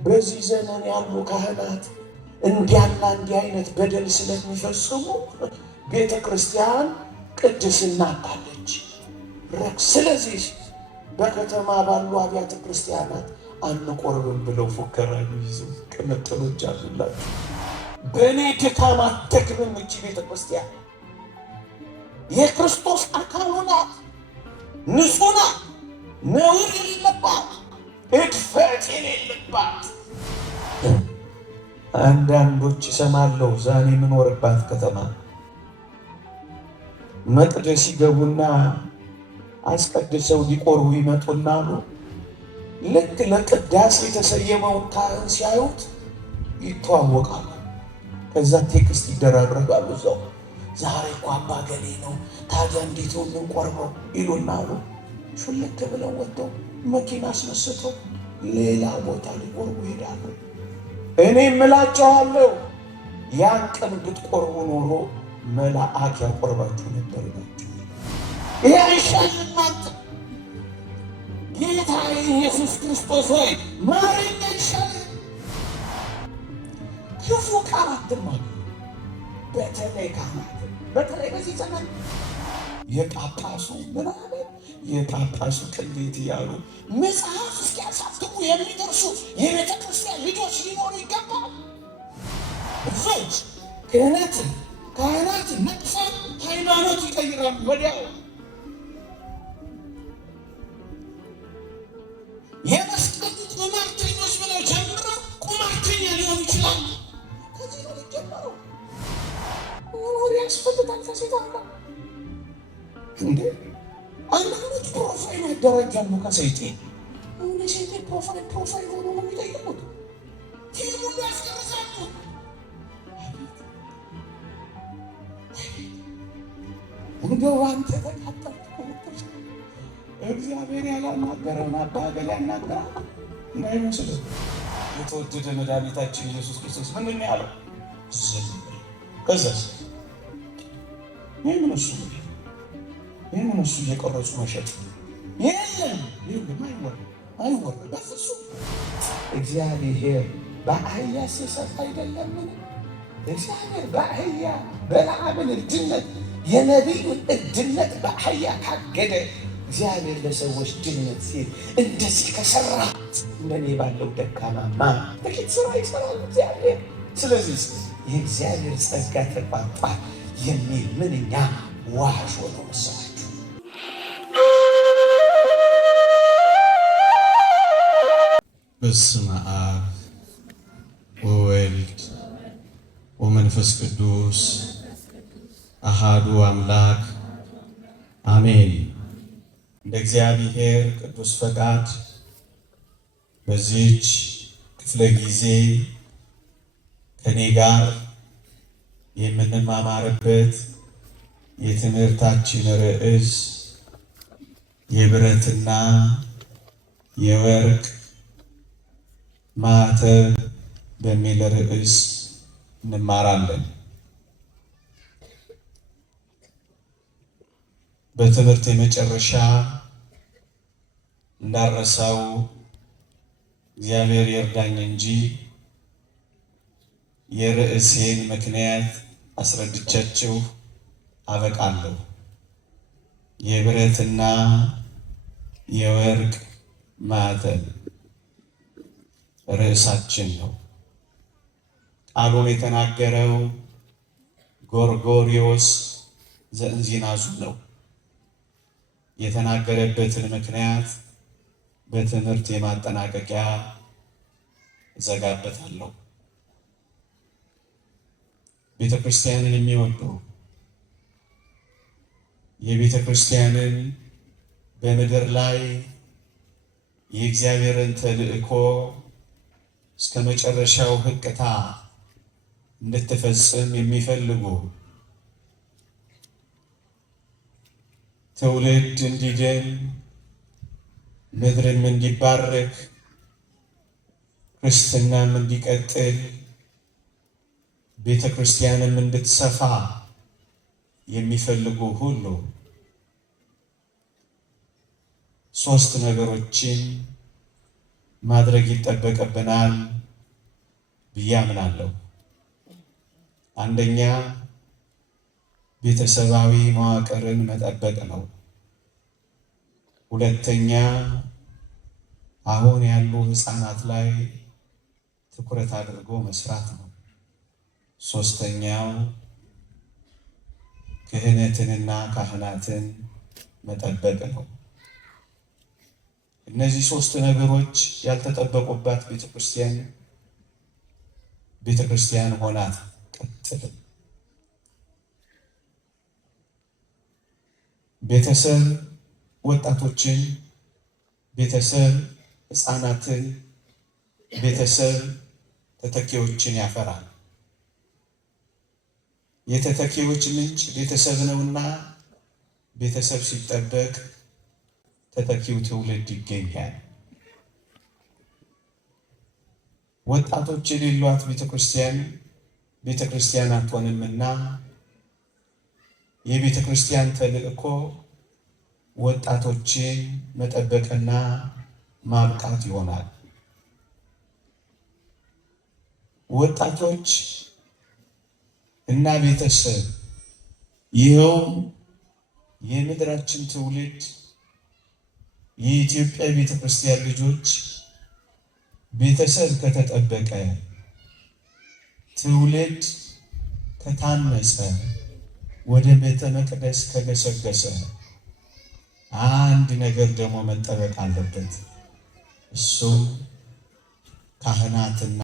በዚህ ዘመን ያሉ ካህናት እንዲያና እንዲህ አይነት በደል ስለሚፈጽሙ ቤተ ክርስቲያን ቅድስና አጣለች። ስለዚህ በከተማ ባሉ አብያተ ክርስቲያናት አንቆርብም ብለው ፉከራ ይዘው ቅምጥሎች አሉላችሁ። በእኔ ድካም አትደክምም እቺ ቤተ ክርስቲያን። የክርስቶስ አካሉ ናት፣ ንጹሕ ናት፣ ነውር የሌለባት፣ እድፈት የሌለባት። አንዳንዶች እሰማለሁ ዛሬ የምኖርባት ከተማ መቅደስ ይገቡና አስቀድሰው ሊቆርቡ ይመጡና ልክ ለቅዳሴ የተሰየመውን ካህን ሲያዩት ይተዋወቃሉ። ከዛ ቴክስት ይደራረጋሉ። እዛው ዛሬ እኮ አባ ገሌ ነው፣ ታዲያ እንዴት ሁሉን ቆርበው ይሉና ሹልክ ብለው ወጥተው መኪና አስነስተው ሌላ ቦታ ሊቆርቡ ይሄዳሉ። እኔ እምላቸዋለሁ ያን ቀን ብትቆርቡ ኖሮ መልአክ ያቆርባችሁ ነበር ናቸው። ይሄ አይሻልም? ጌታ ኢየሱስ ክርስቶስ ሆይ ማረኝ አይሻልም? ክፉ ቃል አትናገሩ። በተለይ ካህናት፣ በተለይ በዚህ ዘመን የጳጳሱ ምናምን የጳጳሱ ቅሌት እያሉ መጽሐፍ እስኪያሳትሙ የሚደርሱ የቤተ ክርስቲያን ልጆች ሊኖሩ ይገባል። ብዙዎች ካህናት ነቅፈው ሃይማኖት ይቀይራሉ ወዲያው። የመስቀሉ ቁማርተኞች ብለው ጀምረው ቁማርተኛ ሊሆኑ ይችላሉ። ከዚህ ነው ሊጀመረው። ወሬ ያስፈልጋል። ከሴት ጋር እንዴ አንዳንዶች ፕሮፋይል ያደረጃሉ ከሰይጤ። አሁን የሰይጤ ፕሮፋይል ሆኖ ነው የሚጠይቁት። ፊልሙን ያስቀርሳሉ። እንደው አንተ ተቃጠልክ። እግዚአብሔር ያላናገረውን አባ ገሌ ያናገራል እንዳይመስልህ። የተወደደ መድኃኒታችን ኢየሱስ ክርስቶስ ምንድን ነው ያለው? ዝም በል። ከዛስ ይህምን እሱ እየቀረጹ መሸጥ የለም አይወር በፍጹም። እግዚአብሔር በአህያ ሲሰጥ አይደለምን? እግዚአብሔር በአህያ በለዓምን እድነት የነቢዩን እድነት በአህያ ካገደ እግዚአብሔር ለሰዎች ድነት ሲል እንደዚህ ከሰራ እንደኔ ባለው ደካማማ ጥቂት ስራ ይሰራል እግዚአብሔር። ስለዚህ የእግዚአብሔር ጸጋ ተቋርጧል የሚል ምንኛ ዋሾ ነው መሰላችሁ። በስመ አብ ወወልድ ወመንፈስ ቅዱስ አሃዱ አምላክ አሜን። እንደ እግዚአብሔር ቅዱስ ፈቃድ በዚህች ክፍለ ጊዜ ከኔ ጋር የምንማማርበት የትምህርታችን ርዕስ የብረትና የወርቅ ማተብ በሚል ርዕስ እንማራለን። በትምህርት የመጨረሻ እንዳረሳው እግዚአብሔር ይርዳኝ እንጂ የርዕሴን ምክንያት አስረድቻችሁ አበቃለሁ። የብረትና የወርቅ ማተብ ርዕሳችን ነው። ቃሉን የተናገረው ጎርጎርዮስ ዘእንዚናዙ ነው። የተናገረበትን ምክንያት በትምህርት የማጠናቀቂያ እዘጋበታለሁ። ቤተ ክርስቲያንን የሚወዱ የቤተ ክርስቲያንን በምድር ላይ የእግዚአብሔርን ተልእኮ እስከ መጨረሻው ሕቅታ እንድትፈጽም የሚፈልጉ ትውልድ እንዲድን ምድርም እንዲባረክ ክርስትናም እንዲቀጥል ቤተ ክርስቲያንም እንድትሰፋ የሚፈልጉ ሁሉ ሶስት ነገሮችን ማድረግ ይጠበቅብናል ብዬ አምናለሁ። አንደኛ ቤተሰባዊ መዋቅርን መጠበቅ ነው። ሁለተኛ አሁን ያሉ ሕፃናት ላይ ትኩረት አድርጎ መስራት ነው። ሶስተኛው ክህነትንና ካህናትን መጠበቅ ነው። እነዚህ ሶስት ነገሮች ያልተጠበቁባት ቤተክርስቲያን ሆና አትቀጥልም። ቤተሰብ ወጣቶችን፣ ቤተሰብ ሕፃናትን፣ ቤተሰብ ተተኪዎችን ያፈራል። የተተኪዎች ምንጭ ቤተሰብ ነውና ቤተሰብ ሲጠበቅ ተተኪው ትውልድ ይገኛል። ወጣቶች የሌሏት ቤተክርስቲያን አትሆንምና የቤተክርስቲያን ተልእኮ ወጣቶችን መጠበቅና ማብቃት ይሆናል። ወጣቶች እና ቤተሰብ ይኸውም የምድራችን ትውልድ የኢትዮጵያ ቤተክርስቲያን ልጆች ቤተሰብ ከተጠበቀ፣ ትውልድ ከታነጸ፣ ወደ ቤተ መቅደስ ከገሰገሰ አንድ ነገር ደግሞ መጠበቅ አለበት። እሱም ካህናትና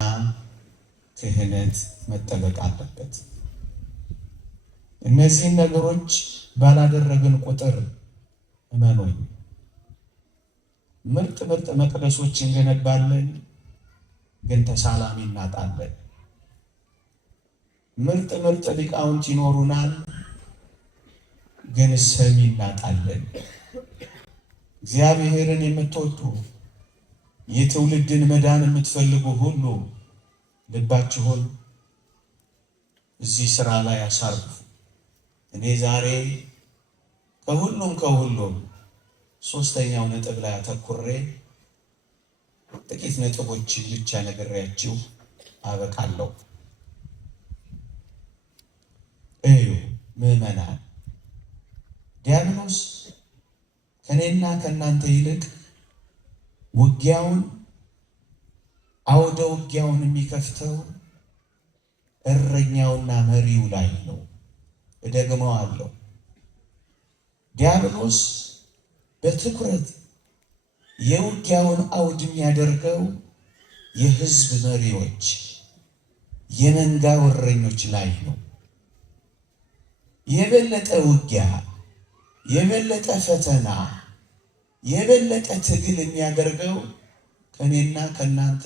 ክህነት መጠበቅ አለበት። እነዚህን ነገሮች ባላደረግን ቁጥር እመኑኝ ምርጥ መቅደሶች እንገነባለን፣ ግን ተሳላሚ እናጣለን። ምርጥ ሊቃውንት ይኖሩናል፣ ግን ሰሚ እናጣለን። እግዚአብሔርን የምትወዱ የትውልድን መዳን የምትፈልጉ ሁሉ ልባችሁን እዚህ ስራ ላይ አሳርፉ። እኔ ዛሬ ከሁሉም ሶስተኛው ነጥብ ላይ አተኩሬ ጥቂት ነጥቦችን ብቻ ነግሬያችሁ አበቃለሁ። እዩ ምዕመናን፣ ዲያብሎስ ከኔና ከእናንተ ይልቅ አውደ ውጊያውን የሚከፍተው እረኛውና መሪው ላይ ነው። እደግመዋለሁ። ዲያብሎስ በትኩረት የውጊያውን አውድ የሚያደርገው የሕዝብ መሪዎች፣ የመንጋ እረኞች ላይ ነው። የበለጠ ውጊያ፣ የበለጠ ፈተና፣ የበለጠ ትግል የሚያደርገው ከኔና ከናንተ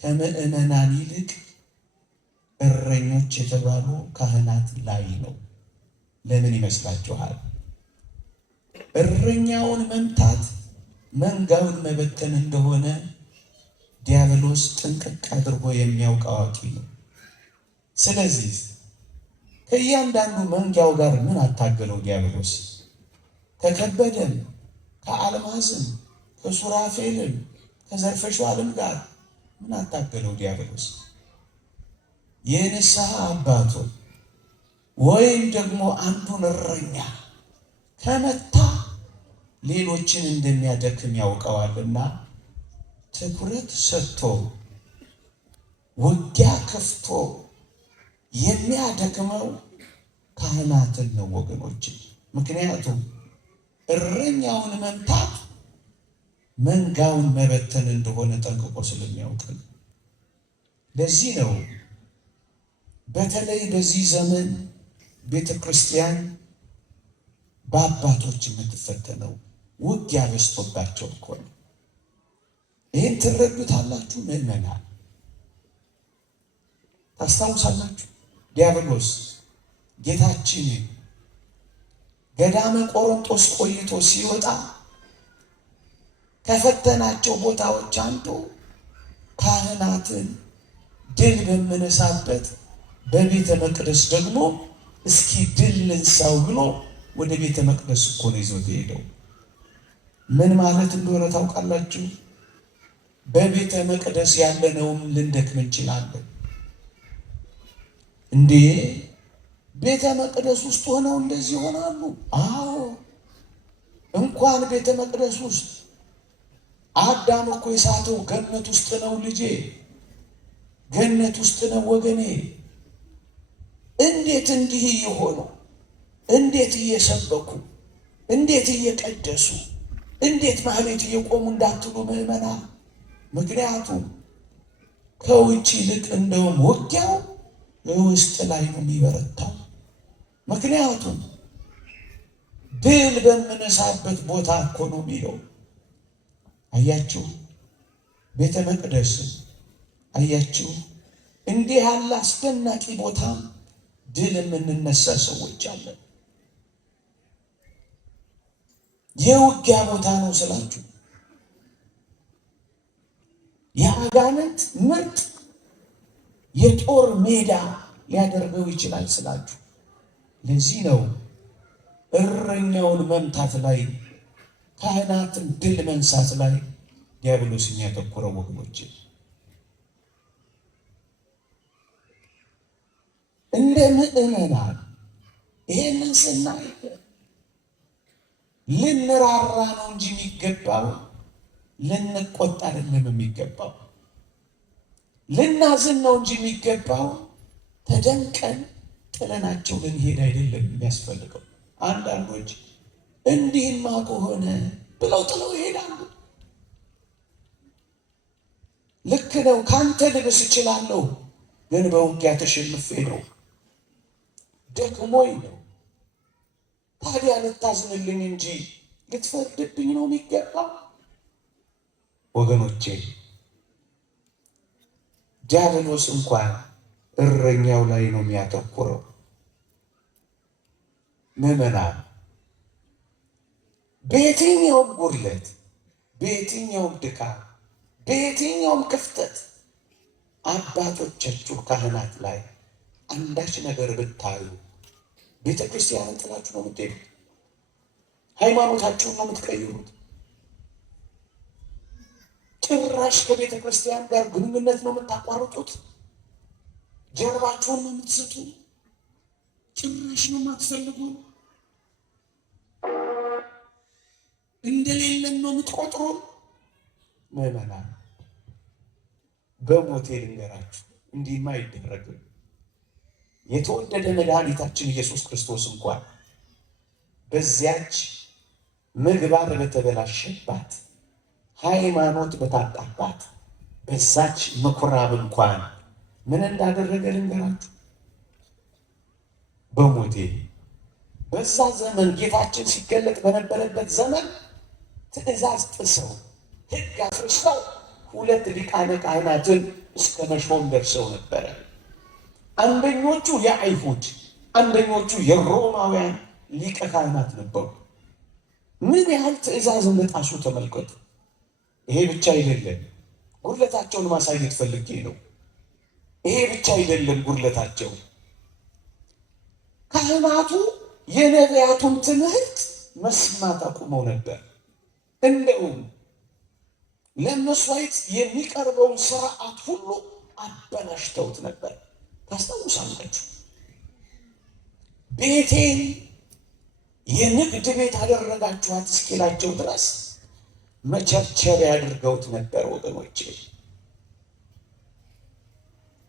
ከምዕመናን ይልቅ እረኞች የተባሉ ካህናት ላይ ነው። ለምን ይመስላችኋል? እረኛውን መምታት መንጋውን መበተን እንደሆነ ዲያብሎስ ጥንቅቅ አድርጎ የሚያውቅ አዋቂ ነው። ስለዚህ ከእያንዳንዱ መንጋው ጋር ምን አታገለው ዲያብሎስ? ከከበደም፣ ከአልማዝም፣ ከሱራፌልም፣ ከዘርፈሽዋልም ጋር ምን አታገለው ዲያብሎስ? የንስሐ አባቱን ወይም ደግሞ አንዱን እረኛ ከመታ ሌሎችን እንደሚያደክም ያውቀዋልና ትኩረት ሰጥቶ ውጊያ ከፍቶ የሚያደክመው ካህናትን ነው ወገኖች። ምክንያቱም እረኛውን መምታት መንጋውን መበተን እንደሆነ ጠንቅቆ ስለሚያውቅ ነው። ለዚህ ነው በተለይ በዚህ ዘመን ቤተ ክርስቲያን በአባቶች የምትፈተነው ውጊያ በዝቶባቸው እኮ ነው። ይህን ትረዱታላችሁ ምዕመናን? ታስታውሳላችሁ? ዲያብሎስ ጌታችን ገዳመ ቆሮንቶስ ቆይቶ ሲወጣ ከፈተናቸው ቦታዎች አንዱ ካህናትን ድል በምነሳበት በቤተ መቅደስ ደግሞ እስኪ ድል ልንሳው ብሎ ወደ ቤተ መቅደስ እኮ ነው ይዞት ሄደው። ምን ማለት እንደሆነ ታውቃላችሁ? በቤተ መቅደስ ያለነውም ልንደክም እንችላለን። እንዴ ቤተ መቅደስ ውስጥ ሆነው እንደዚህ ይሆናሉ? አዎ እንኳን ቤተ መቅደስ ውስጥ አዳም እኮ የሳተው ገነት ውስጥ ነው ልጄ፣ ገነት ውስጥ ነው ወገኔ። እንዴት እንዲህ እየሆኑ እንዴት እየሰበኩ እንዴት እየቀደሱ እንዴት ማህሌት እየቆሙ እንዳትሉ ምዕመናን። ምክንያቱም ከውጭ ይልቅ እንደውም ውጊያው ውስጥ ላይ ነው የሚበረታው። ምክንያቱም ድል በምነሳበት ቦታ እኮ ነው የሚለው። አያችሁ ቤተ መቅደስ አያችሁ፣ እንዲህ ያለ አስደናቂ ቦታ ድል የምንነሳ ሰዎች አለን። የውጊያ ቦታ ነው ስላችሁ፣ የአጋንንት ምርጥ የጦር ሜዳ ሊያደርገው ይችላል ስላችሁ። ለዚህ ነው እረኛውን መምታት ላይ፣ ካህናትን ድል መንሳት ላይ ዲያብሎስ የሚያተኩረው ወገኖች። እንደ ምዕመናን ይሄንን ስናይ ልንራራ ነው እንጂ የሚገባው ልንቆጣ አይደለም የሚገባው። ልናዝን ነው እንጂ የሚገባው ተደንቀን ጥለናቸው ልንሄድ አይደለም የሚያስፈልገው። አንዳንዶች እንዲህማ ከሆነ ብለው ጥለው ይሄዳሉ። ልክ ነው፣ ካንተ ልብስ እችላለሁ፣ ግን በውጊያ ተሸንፌ ነው፣ ደክሞኝ ነው። ታዲያ ልታዝንልኝ እንጂ ልትፈርድብኝ ነው የሚገባው? ወገኖቼ ዲያብሎስ እንኳን እረኛው ላይ ነው የሚያተኩረው። ምዕመናን በየትኛውም ጉድለት፣ በየትኛውም ድካም፣ በየትኛውም ክፍተት አባቶቻችሁ ካህናት ላይ አንዳች ነገር ብታዩ ቤተ ክርስቲያንን ጥላችሁ ነው የምትሄዱት። ሃይማኖታችሁን ነው የምትቀይሩት። ጭራሽ ከቤተ ክርስቲያን ጋር ግንኙነት ነው የምታቋርጡት። ጀርባችሁን ነው የምትስቱ። ጭራሽ ነው የማትፈልጉ። እንደሌለን ነው የምትቆጥሩ። ምዕመናን በሞቴ ልንገራችሁ፣ እንዲህማ አይደረግም። የተወደደ መድኃኒታችን ኢየሱስ ክርስቶስ እንኳን በዚያች ምግባር በተበላሸባት ሃይማኖት በታጣባት በዛች ምኩራብ እንኳን ምን እንዳደረገ ልንገራችሁ። በሞቴ በዛ ዘመን ጌታችን ሲገለጥ በነበረበት ዘመን ትእዛዝ ጥሰው ሕግ አፍርሰው 2 ሊቃነ ካህናትን እስከ መሾም ደርሰው ነበረ። አንደኞቹ የአይሁድ አንደኞቹ የሮማውያን ሊቀ ካህናት ነበሩ። ምን ያህል ትእዛዝ እንደጣሱ ተመልከቱ። ይሄ ብቻ አይደለም፣ ጉድለታቸውን ማሳየት ፈልጌ ነው። ይሄ ብቻ አይደለም ጉድለታቸው። ካህናቱ የነቢያቱን ትምህርት መስማት አቁመው ነበር። እንደውም ለመስዋዕት የሚቀርበውን ስርዓት ሁሉ አበላሽተውት ነበር። ታስታውሳላችሁ። ቤቴን የንግድ ቤት አደረጋችኋት እስኪላቸው ድረስ መቸርቸሪያ አድርገውት ነበር ወገኖቼ።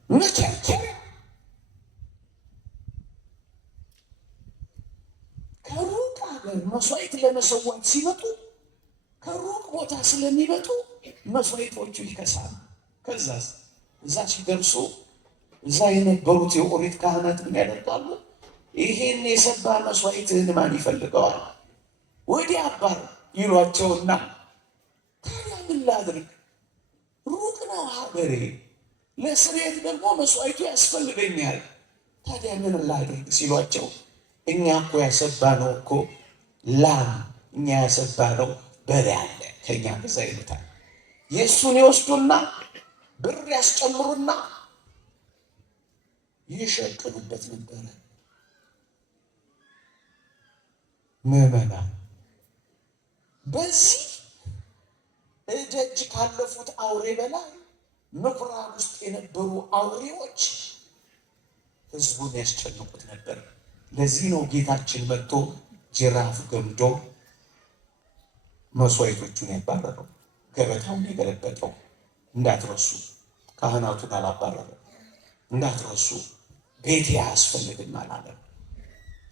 መቸርቸሪያ። ከሩቅ ሀገር መስዋዕት ለመሰዋት ሲመጡ ከሩቅ ቦታ ስለሚመጡ መስዋዕቶቹ ይከሳሉ። ከዛስ እዛ ሲደርሱ እዛ የነበሩት የኦሪት ካህናት ምን ያደርጋሉ? ይሄን የሰባ መስዋዕትህን ማን ይፈልገዋል? ወዲያ አባር ይሏቸውና ታዲያ ምን ላድርግ? ሩቅ ነው ሀገሬ፣ ለስርየት ደግሞ መስዋዕቱ ያስፈልገኛል። ታዲያ ምን ላድርግ ሲሏቸው እኛ እኮ ያሰባነው እኮ ላም፣ እኛ ያሰባነው በሬ አለ ከኛ ገዛ ይሉታል። የእሱን ይወስዱና ብር ያስጨምሩና ይሸቅሉበት ነበረ። ምዕመናን በዚህ እደጅ ካለፉት አውሬ በላይ ምኩራብ ውስጥ የነበሩ አውሬዎች ሕዝቡን ያስጨንቁት ነበር። ለዚህ ነው ጌታችን መጥቶ ጅራፍ ገምዶ መስዋዕቶቹን ያባረረው፣ ገበታውን የገለበጠው። እንዳትረሱ፣ ካህናቱን አላባረረም። እንዳትረሱ፣ ቤቴ አያስፈልግም አላለም።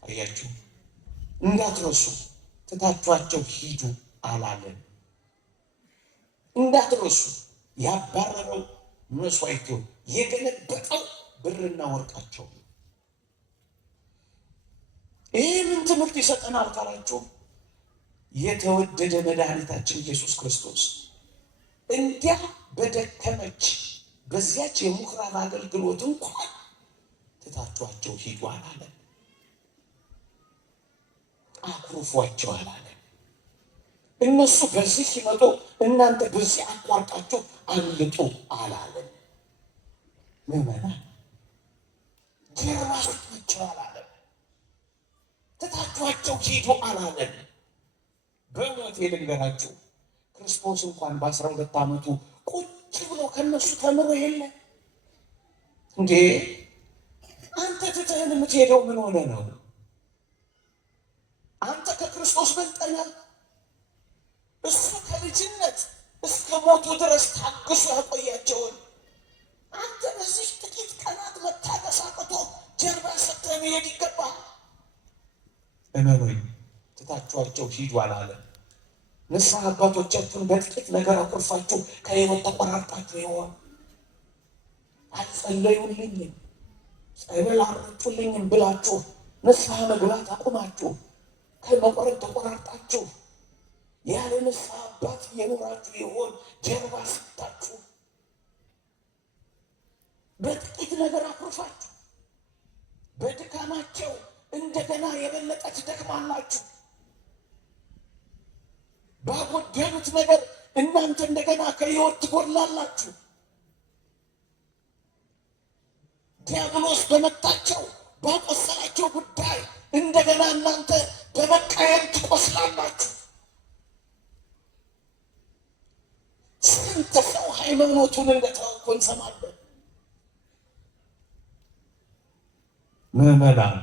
አያችሁ፣ እንዳትረሱ፣ ትታችኋቸው ሂዱ አላለም። እንዳትረሱ፣ ያባረረው መስዋዕቱን የገለበጠው ብርና ወርቃቸው። ይህ ምን ትምህርት ይሰጠናል ካላችሁ፣ የተወደደ መድኃኒታችን ኢየሱስ ክርስቶስ እንዲያ በደከመች በዚያች የምኩራብ አገልግሎት እንኳን ትታችኋቸው ሂዱ አላለም። አኩርፏቸው አላለም። እነሱ በዚህ ሲመጡ እናንተ በዚህ አቋርጣችሁ አምልጡ አላለም። ምዕመናን ጀርባ ስጧቸው አላለም። ትታችኋቸው ሂዱ አላለም። በእውነት ልንገራችሁ፣ ክርስቶስ እንኳን በ12 ዓመቱ ቁጭ ብሎ ከነሱ ተምሮ የለ እንዴ? አንተ ትተህን የምትሄደው ምን ሆነ ነው? አንተ ከክርስቶስ በልጠናል። እሱ ከልጅነት እስከ ሞቱ ድረስ ታግሶ ያቆያቸውን አንተ በዚህ ጥቂት ቀናት መታገስ አቅቶ ጀርባ ሰጥተህ መሄድ ይገባል። እመኑኝ፣ ትታችኋቸው ሂዱ አላለም። ንስሐ አባቶቻችሁን በጥቂት ነገር አኩርፋችሁ ከሕይወት ተቆራርጣችሁ ይሆን? አልጸለዩልኝም፣ ጸበል አልረጩልኝም ብላችሁ ንስሐ መግባት አቁማችሁ ከመቆረጥ ተቆራርጣችሁ ያለ ንስሐ አባት የኖራችሁ ይሆን? ጀርባ ሰጥታችሁ በጥቂት ነገር አኩርፋችሁ በድካማቸው እንደገና የበለጠ ትደክማላችሁ። ባጎደሉት ነገር እናንተ እንደገና ከሕይወት ትጎድላላችሁ። ዲያብሎስ በመታቸው ባቆሰላቸው ጉዳይ እንደገና እናንተ በመቃየም ትቆስላላችሁ። ስንት ሰው ሃይማኖቱን እንደተወው እንሰማለን። ምዕመናን፣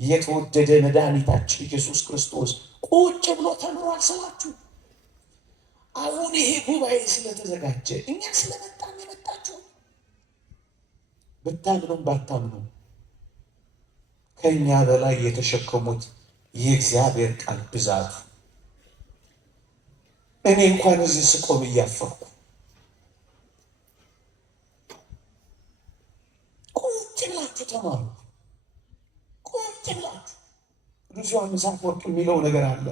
የተወደደ መድኃኒታችን ኢየሱስ ክርስቶስ ቁጭ ብሎ ተምሯል ስላችሁ፣ አሁን ይሄ ጉባኤ ስለተዘጋጀ እኛ ስለመጣን የመጣችሁ ብታምኑም ባታምኑም ከእኛ በላይ የተሸከሙት የእግዚአብሔር ቃል ብዛት፣ እኔ እንኳን እዚህ ስቆም እያፈርኩ ቁጭ ብላችሁ ተማሩ። ቁጭ ብላችሁ ቅዱስ ዮሐንስ አፈወርቅ የሚለው ነገር አለ።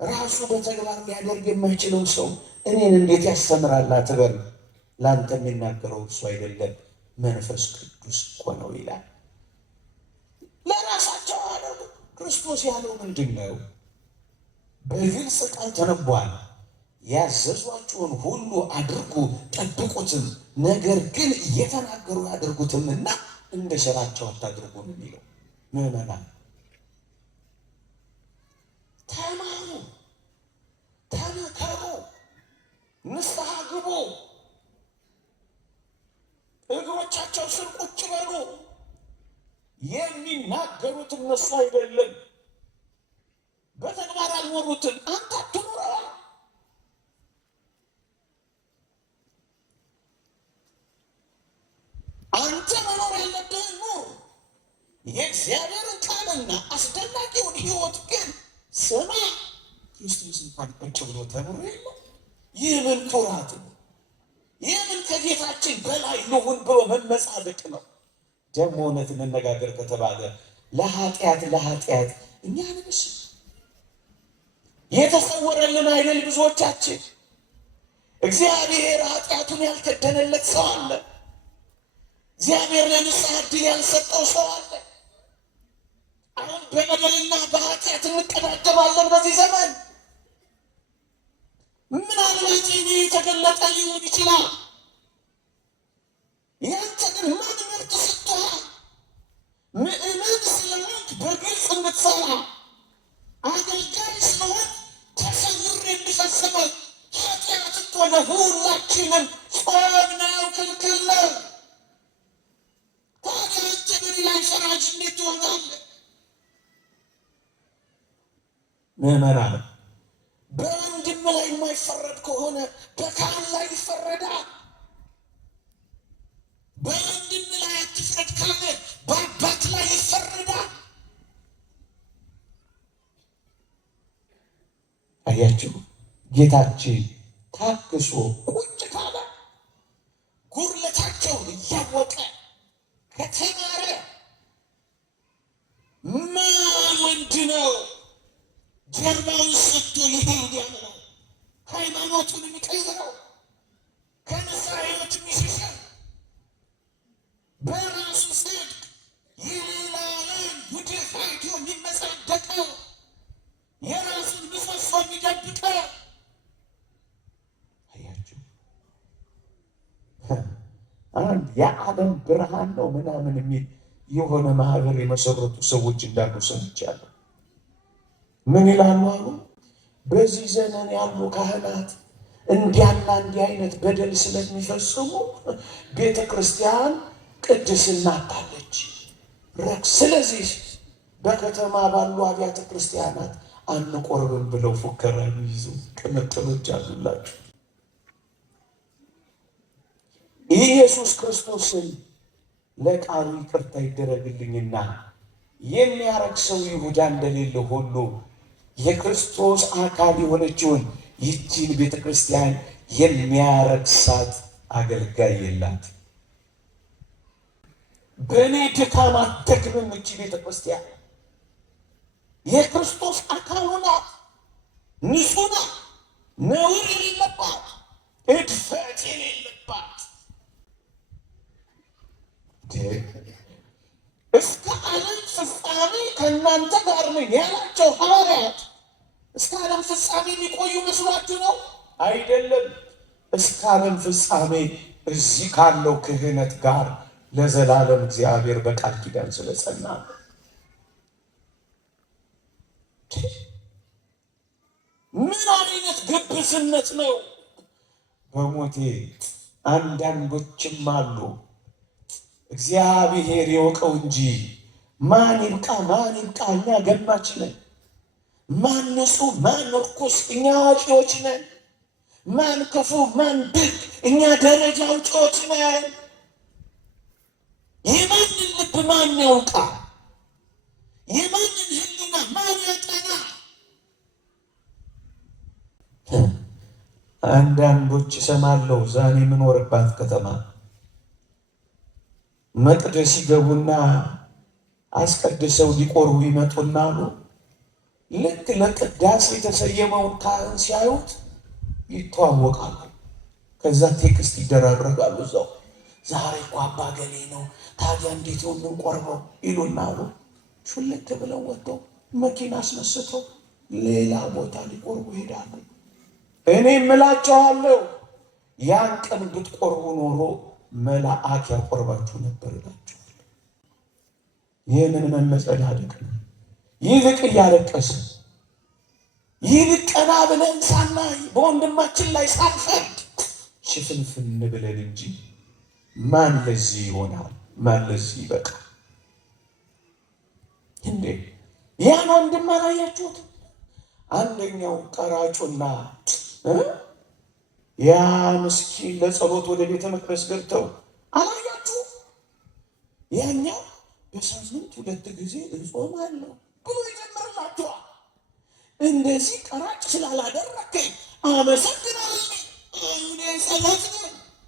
ራሱ በተግባር ሊያደርግ የማይችለው ሰው እኔን እንዴት ያስተምራል አትበል። ለአንተ የሚናገረው እርሱ አይደለም መንፈስ ቅዱስ እኮ ነው ይላል። ለራሳቸው አደረጉ። ክርስቶስ ያለው ምንድን ነው? በግልጽ ቃል ተነቧል። ያዘዟችሁን ሁሉ አድርጉ ጠብቁትም፣ ነገር ግን እየተናገሩ ያድርጉትምና እንደ ሥራቸው አታድርጉ ነው የሚለው። ምዕመናን ተማሩ፣ ተመከሩ፣ ንስሐ ግቡ፣ እግሮቻቸው ስር ቁጭ በሉ። የሚናገሩት እነሱ አይደለም፣ በተግባር አልኖሩትም። አንተ አትኑረዋ። አንተ መኖር ያለብህን ኑር። የእግዚአብሔርን ቃልና አስደናቂውን ሕይወት ግን ስማ። ክርስቶስ እንኳን ቁጭ ብሎ ተምሮ የለ። ይህ ምን ኩራት ነው? ይህ ምን ከጌታችን በላይ ልሁን ብሎ መመጻደቅ ነው? ደግሞ እውነት እንነጋገር ከተባለ ለኃጢአት እኛ ንብስ የተሰወረልን አይደል? ብዙዎቻችን እግዚአብሔር ኃጢአቱን ያልከደነለት ሰው አለ። እግዚአብሔር ለንስሐ ዕድል ያልሰጠው ሰው አለ። አሁን በበደልና በኃጢአት እንቀዳደማለን በዚህ ዘመን። ምናልባት ይህ የተገለጠ ሊሆን ይችላል። ያንተ ግን ማን መርጥ ሰጥቶሃል? ምእመን ስለሆንክ በግልጽ እንድትሰራ፣ አገልጋይ ስለሆንክ ተሰውር የሚፈጽመው ኃጢአት ምዕመናን በወንድም ላይ የማይፈረድ ከሆነ በካህን ላይ ይፈረዳል። በወንድም ላይ አትፍረድ ካለ በአባት ላይ ይፈረዳል። አያችሁ፣ ጌታችን ታግሶ ቁጭ ካለ ጉድለታቸውን እያወቀ ከተማረ ማን ወንድ ነው ጀርባውን ሰጥቶ ሊሄድ ያለው ሃይማኖቱን የሚቀይረው ከንስሐ ሕይወት የሚሸሸው በራሱ ጽድቅ የሌላውን ጉድፍ አይቶ የሚመጻደቀው የራሱን ምሰሶ የሚደብቀው? አያችሁ፣ አንድ የዓለም ብርሃን ነው ምናምን የሚል የሆነ ማህበር የመሰረቱ ሰዎች እንዳሉ ሰምቻለሁ። ምን ይላሉ አሉ? በዚህ ዘመን ያሉ ካህናት እንዲያና እንዲህ አይነት በደል ስለሚፈጽሙ ቤተ ክርስቲያን ቅድስና አጣለች። ስለዚህ በከተማ ባሉ አብያተ ክርስቲያናት አንቆርብም ብለው ፉከራ ይዙ ቅምጥሎች አሉላችሁ። ኢየሱስ ክርስቶስን ለቃሉ ይቅርታ ይደረግልኝና የሚያረግ ሰው ይሁዳ እንደሌለ ሁሉ የክርስቶስ አካል የሆነችውን ይህችን ቤተ ክርስቲያን የሚያረክሳት አገልጋይ የላት። በእኔ ድካም አትደክምም። እቺ ቤተ ክርስቲያን የክርስቶስ አካሉ ናት። ንጹሕ ናት፣ ነውር የሌለባት፣ እድፈት የሌለባት። እስከ ዓለም ፍጻሜ ከእናንተ ጋር ነኝ ያላቸው ሐዋርያት እስከ ዓለም ፍጻሜ የሚቆዩ መስሏችሁ ነው? አይደለም። እስከ ዓለም ፍጻሜ እዚህ ካለው ክህነት ጋር ለዘላለም እግዚአብሔር በቃል ኪዳን ስለጸና ምን አይነት ግብዝነት ነው! በሞቴ አንዳንዶችም አሉ እግዚአብሔር ይወቀው እንጂ ማን ይብቃ ማን ይብቃ፣ እኛ ገማች ነን። ማን ንጹሕ ማን ርኩስ፣ እኛ አዋቂዎች ነን። ማን ክፉ ማን ደግ፣ እኛ ደረጃ አውጪዎች ነን። የማንን ልብ ማን ያውቃ? የማንን ሕሊና ማን ያጠና? አንዳንዶች እሰማለሁ ዛሬ የምኖርባት ከተማ መቅደስ ይገቡና አስቀድሰው ሊቆርቡ ይመጡና አሉ ልክ ለቅዳሴ የተሰየመውን ካህን ሲያዩት ይተዋወቃሉ። ከዛ ቴክስት ይደራረጋሉ። እዛው ዛሬ እኮ አባ ገሌ ነው፣ ታዲያ እንዴት ነው የምንቆርበው ይሉና አሉ ሹልክ ብለው ወጥተው መኪና አስነስተው ሌላ ቦታ ሊቆርቡ ይሄዳሉ። እኔ እምላቸዋለሁ ያን ቀን ብትቆርቡ ኖሮ መልአክ ያቆርባችሁ ነበር እላችኋለሁ። ይህንን መመጸዳደቅ ነው። ይልቅ እያለቀስን ይልቅ ቀና ብለን ሳናይ በወንድማችን ላይ ሳንፈርድ ሽፍንፍን ብለን እንጂ ማን ለዚህ ይሆናል? ማን ለዚህ ይበቃል? እንዴ ያን ወንድም አላያችሁት? አንደኛው ቀራጩና ያ ምስኪን ለጸሎት ወደ ቤተ መቅደስ ገብተው አላያችሁ? ያኛው በሳምንት 2 ጊዜ እጾማለሁ ብሎ ይጀምርላችኋል። እንደዚህ ቀራጭ ስላላደረከኝ አመሰግናለሁ እኔ ጸሎት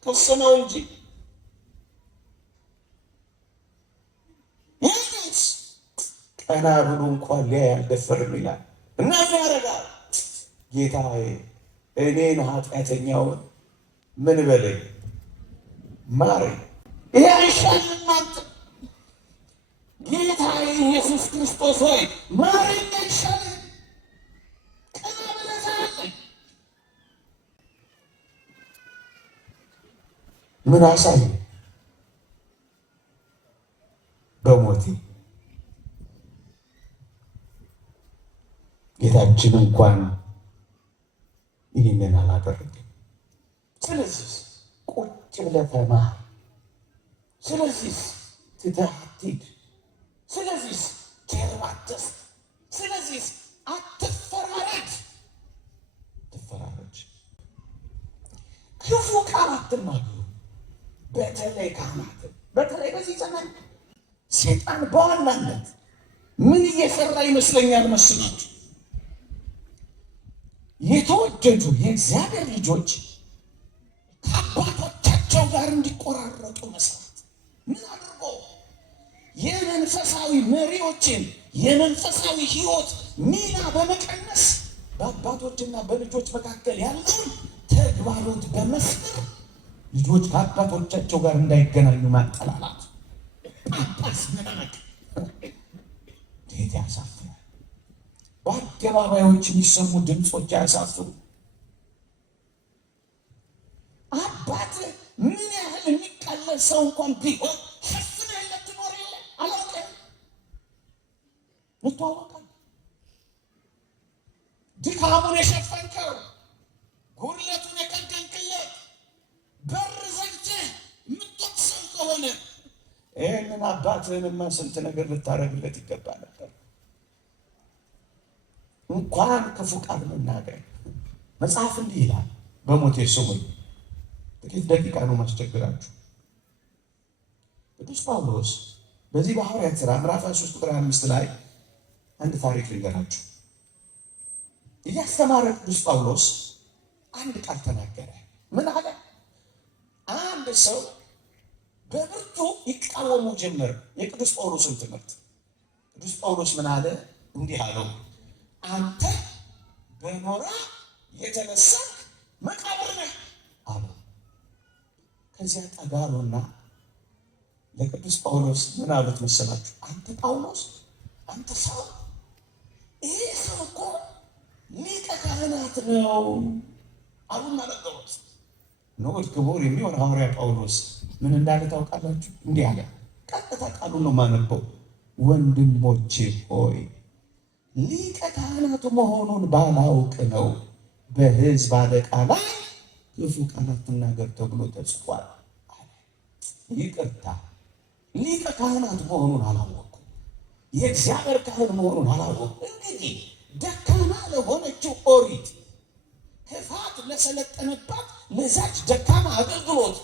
ተወሰነው እንጂ ይህስ ቀና ብሎ እንኳን ሊያይ አልደፈርም ይላል። እና ምን ያደርጋል? ጌታዬ እኔን ኃጢአተኛውን ምን በለኝ ማረኝ። ይሄ አይሻልም? እናንተ ጌታዬ ኢየሱስ ክርስቶስ ሆይ ማረኝ አይሻልም? ቀና ብለህ ታያለህ። ምን አሳይ በሞቴ ጌታችን እንኳን ይህንን አላደረግም። ስለዚህ ቁጭ ብለህ ተማር። ስለዚህ ትተህ አትሂድ። ስለዚህ ጀርባ አትስጥ። ስለዚህ አትፈራ አትናገሩ። በተለይ ካህናት፣ በተለይ በዚህ ዘመን ሴጣን በዋናነት ምን እየሰራ ይመስለኛል መስላችሁ? የተወደዱ የእግዚአብሔር ልጆች ከአባቶቻቸው ጋር እንዲቆራረጡ መስራት። ምን አድርጎ? የመንፈሳዊ መሪዎችን የመንፈሳዊ ሕይወት ሚና በመቀነስ በአባቶችና በልጆች መካከል ያለውን ተግባቦት በመስበር ልጆች ከአባቶቻቸው ጋር እንዳይገናኙ ማጠላላት፣ ጳጳስ መናቅ እንዴት ያሳፍራል! በአደባባዮች የሚሰሙ ድምፆች ያሳፍሩ። አባት ምን ያህል የሚቃለል ሰው እንኳን ቢሆን ሸፍነህለት ትኖር የለ አላውቅም። እንተዋወቃለን። ድካሙን የሸፈንከው ጉድለቱን የቀደምክለት በር ዘግተህ የምትወቅሰው ከሆነ ይህንን አባትህንማ ስንት ነገር ልታደርግለት ይገባ ነበር። እንኳን ክፉ ቃል መናገር። መጽሐፍ እንዲህ ይላል። በሞቴ ስሙኝ፣ ጥቂት ደቂቃ ነው ማስቸግራችሁ። ቅዱስ ጳውሎስ በዚህ በሐዋርያት ሥራ ምዕራፍ 3 ቁጥር 5 ላይ አንድ ታሪክ ልንገራችሁ። እያስተማረ ቅዱስ ጳውሎስ አንድ ቃል ተናገረ። ምን አለ? አንድ ሰው በብርቱ ይቃወሙ ጀመር የቅዱስ ጳውሎስን ትምህርት። ቅዱስ ጳውሎስ ምን አለ? እንዲህ አለው፣ አንተ በኖራ የተነሳ መቃብር ነህ አለው። ከዚያ ጠጋ አሉና ለቅዱስ ጳውሎስ ምን አሉት መሰላችሁ? አንተ ጳውሎስ፣ አንተ ሰው፣ ይህ ሰው እኮ ሊቀ ካህናት ነው አሉና ነገሩት። ንዑድ ክቡር የሚሆን ሐዋርያ ጳውሎስ ምን እንዳለ ታውቃላችሁ? እንዲህ አለ። ቀጥታ ቃሉን ነው የማነበው። ወንድሞቼ ሆይ ሊቀ ካህናቱ መሆኑን ባላውቅ ነው በሕዝብ አለቃ ላይ ክፉ ቃል አትናገር ተብሎ ተጽፏል። ይቅርታ፣ ሊቀ ካህናት መሆኑን አላወቅኩም፣ የእግዚአብሔር ካህን መሆኑን አላወቅኩም። እንግዲህ ደካማ ለሆነችው ኦሪት፣ ክፋት ለሰለጠነባት ለዛች ደካማ አገልግሎት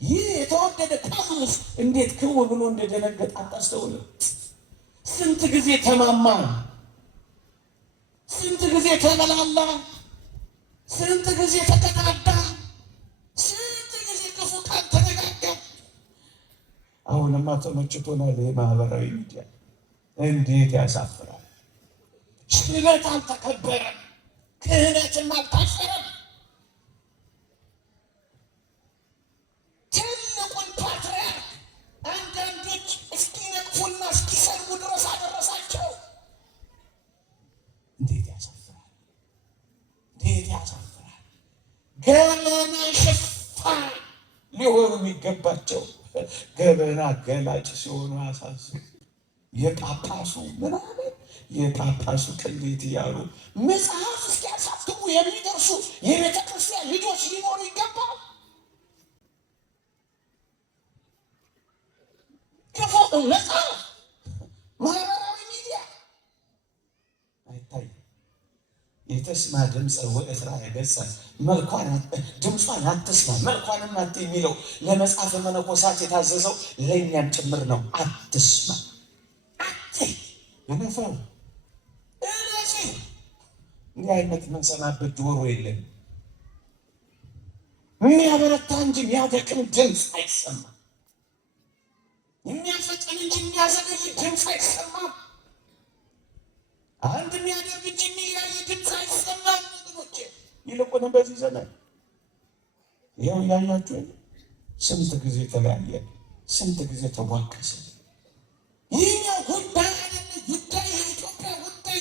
ይህ የተወደደ ጳውሎስ እንዴት ክው ብሎ እንደደነገጠ አታስተውልም? ስንት ጊዜ ተማማ፣ ስንት ጊዜ ተበላላ፣ ስንት ጊዜ ተቀዳዳ፣ ስንት ጊዜ ክፉ ቃል ተነጋገር። አሁንማ ተመችቶናል። የማህበራዊ ሚዲያ እንዴት ያሳፍራል! ሽበት አልተከበረም፣ ክህነትም አልታፈረም። ትልቁን ፓትርያርክ አንዳንዶች እስኪነቅፉና እስኪሰልቡ ድረስ አደረሳቸው። እንዴት ያሳፍራል! እንዴት ያሳፍራል! ገመና ሸፋኝ ሊሆኑ የሚገባቸው ገበና ገላጭ ሲሆኑ አሳስብ። የጳጳሱ ምናምን የጳጳሱ ቅሌት እያሉ መጽሐፍ እስኪያሳትሙ የሚደርሱ የቤተ ክርስቲያን ልጆች ሊኖሩ ይገባል። ክፉ መጽሐፍ ማህበራዊ ሚዲያ አይታይም። የተስማ ድምፀ ወእስራ ገጸ መልኳን ድምጿን አትስማ መልኳንም አት የሚለው ለመጽሐፈ መነኮሳት የታዘዘው ለእኛም ጭምር ነው። አትስማ አትይ በነፈው እነዚህ እንዲህ አይነት መንሰማበት ጆሮ የለም። የሚያበረታ እንጂ የሚያደክም ድምፅ አይሰማም። የሚያፈጥን እንጂ የሚያዘገይ ድምፅ አይሰማም። አንድ የሚያደርግ እንጂ የሚለያይ ድምፅ አይሰማም። ወገኖቼ ይልቁንም በዚህ ዘመን ይኸው እያያችሁ ስንት ጊዜ ተለያየ፣ ስንት ጊዜ ተቧቀሰ። ይህኛው ጉዳይ አይደለ፣ ጉዳይ የኢትዮጵያ ጉዳይ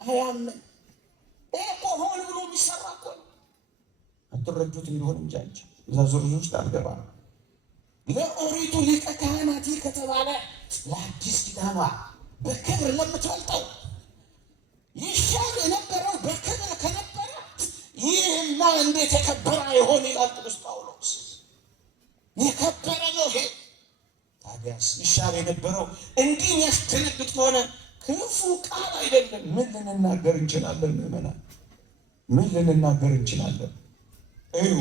አያምን። ይህ እኮ ሆን ብሎ የሚሰራ እኮ ነው። አትረዱት እንደሆን እንጂ አንቺ እዛ ዝርዝር ውስጥ አልገባም። ለኦሪቱ ሊቀ ካህናት ከተባለ ለአዲስ ኪዳኗ በክብር ለምትበልጠው ይሻል የነበረው በክብር ከነበረ ይህማ እንዴት የከበረ አይሆን ይላል ቅዱስ ጳውሎስ። የከበረ ነው ይሄ። ታዲያስ ይሻል የነበረው እንዲህ የሚያስደነግጥ ከሆነ ክፉ ቃል አይደለም። ምን ልንናገር እንችላለን? ምዕመናን ምን ልንናገር እንችላለን? እዩ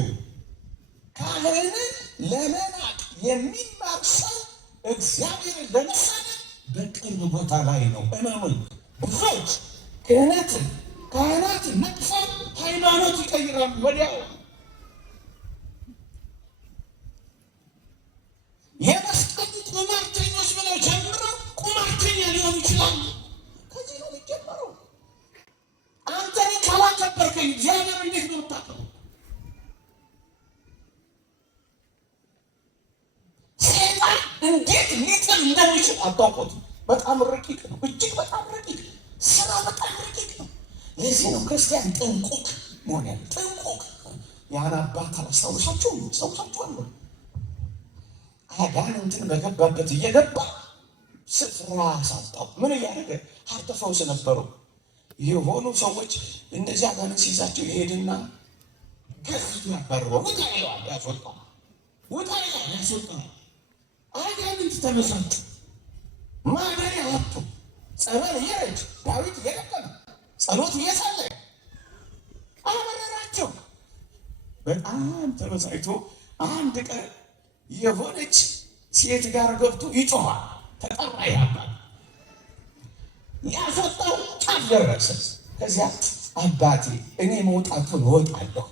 ካህንን ለመናቅ የሚማር ሰው እግዚአብሔርን ለመሳደብ በቅርብ ቦታ ላይ ነው። እመኑኝ፣ ብዙዎች ካህናትን ነቅፈው ሃይማኖት ይቀይራሉ ወዲያው። የመስቀሉ ቁማርተኞች ብለው ጀምረው ቁማርተኛ ሊሆኑ ይችላሉ። ከዚህ ነው የሚጀመረው። አንተ ካላከበርከኝ እግዚአብሔር እንዴት ነው የምታከብረው? ሰይጣን እንዴት ሊጥል እንደሚችል አታውቁትም። በጣም ረቂቅ ነው፣ እጅግ በጣም ረቂቅ ስራ፣ በጣም ረቂቅ ነው። ለዚህ ነው ክርስቲያን ጥንቁቅ መሆን ያለ። ጥንቁቅ ያን አባት አላስታውሳችኋለሁ። አጋንንትን በገባበት እየገባ ስፍራ ሳጣው ምን እያደረገ ሀብተ ፈውስ ነበሩ የሆኑ ሰዎች እንደዚህ አጋንንት ሲይዛቸው ይሄድና ገፍቱ ያባረው ውጣ ይለዋል፣ ያስወጣል። ውጣ ይለዋል፣ ያስወጣል። አጋንንት ተመሳጡ፣ ማደሪያ ወጡ። ጸበል እየረጭ ዳዊት እየለቀመ ጸሎት እየጸለየ አበረራቸው። በጣም ተመሳይቶ አንድ ቀን የሆነች ሴት ጋር ገብቶ ይጮኻል። ተጠራ። ያባል ያስወጣው ጫፍ ደረሰ። ከዚያ አባቴ እኔ መውጣቱን እወጣለሁ፣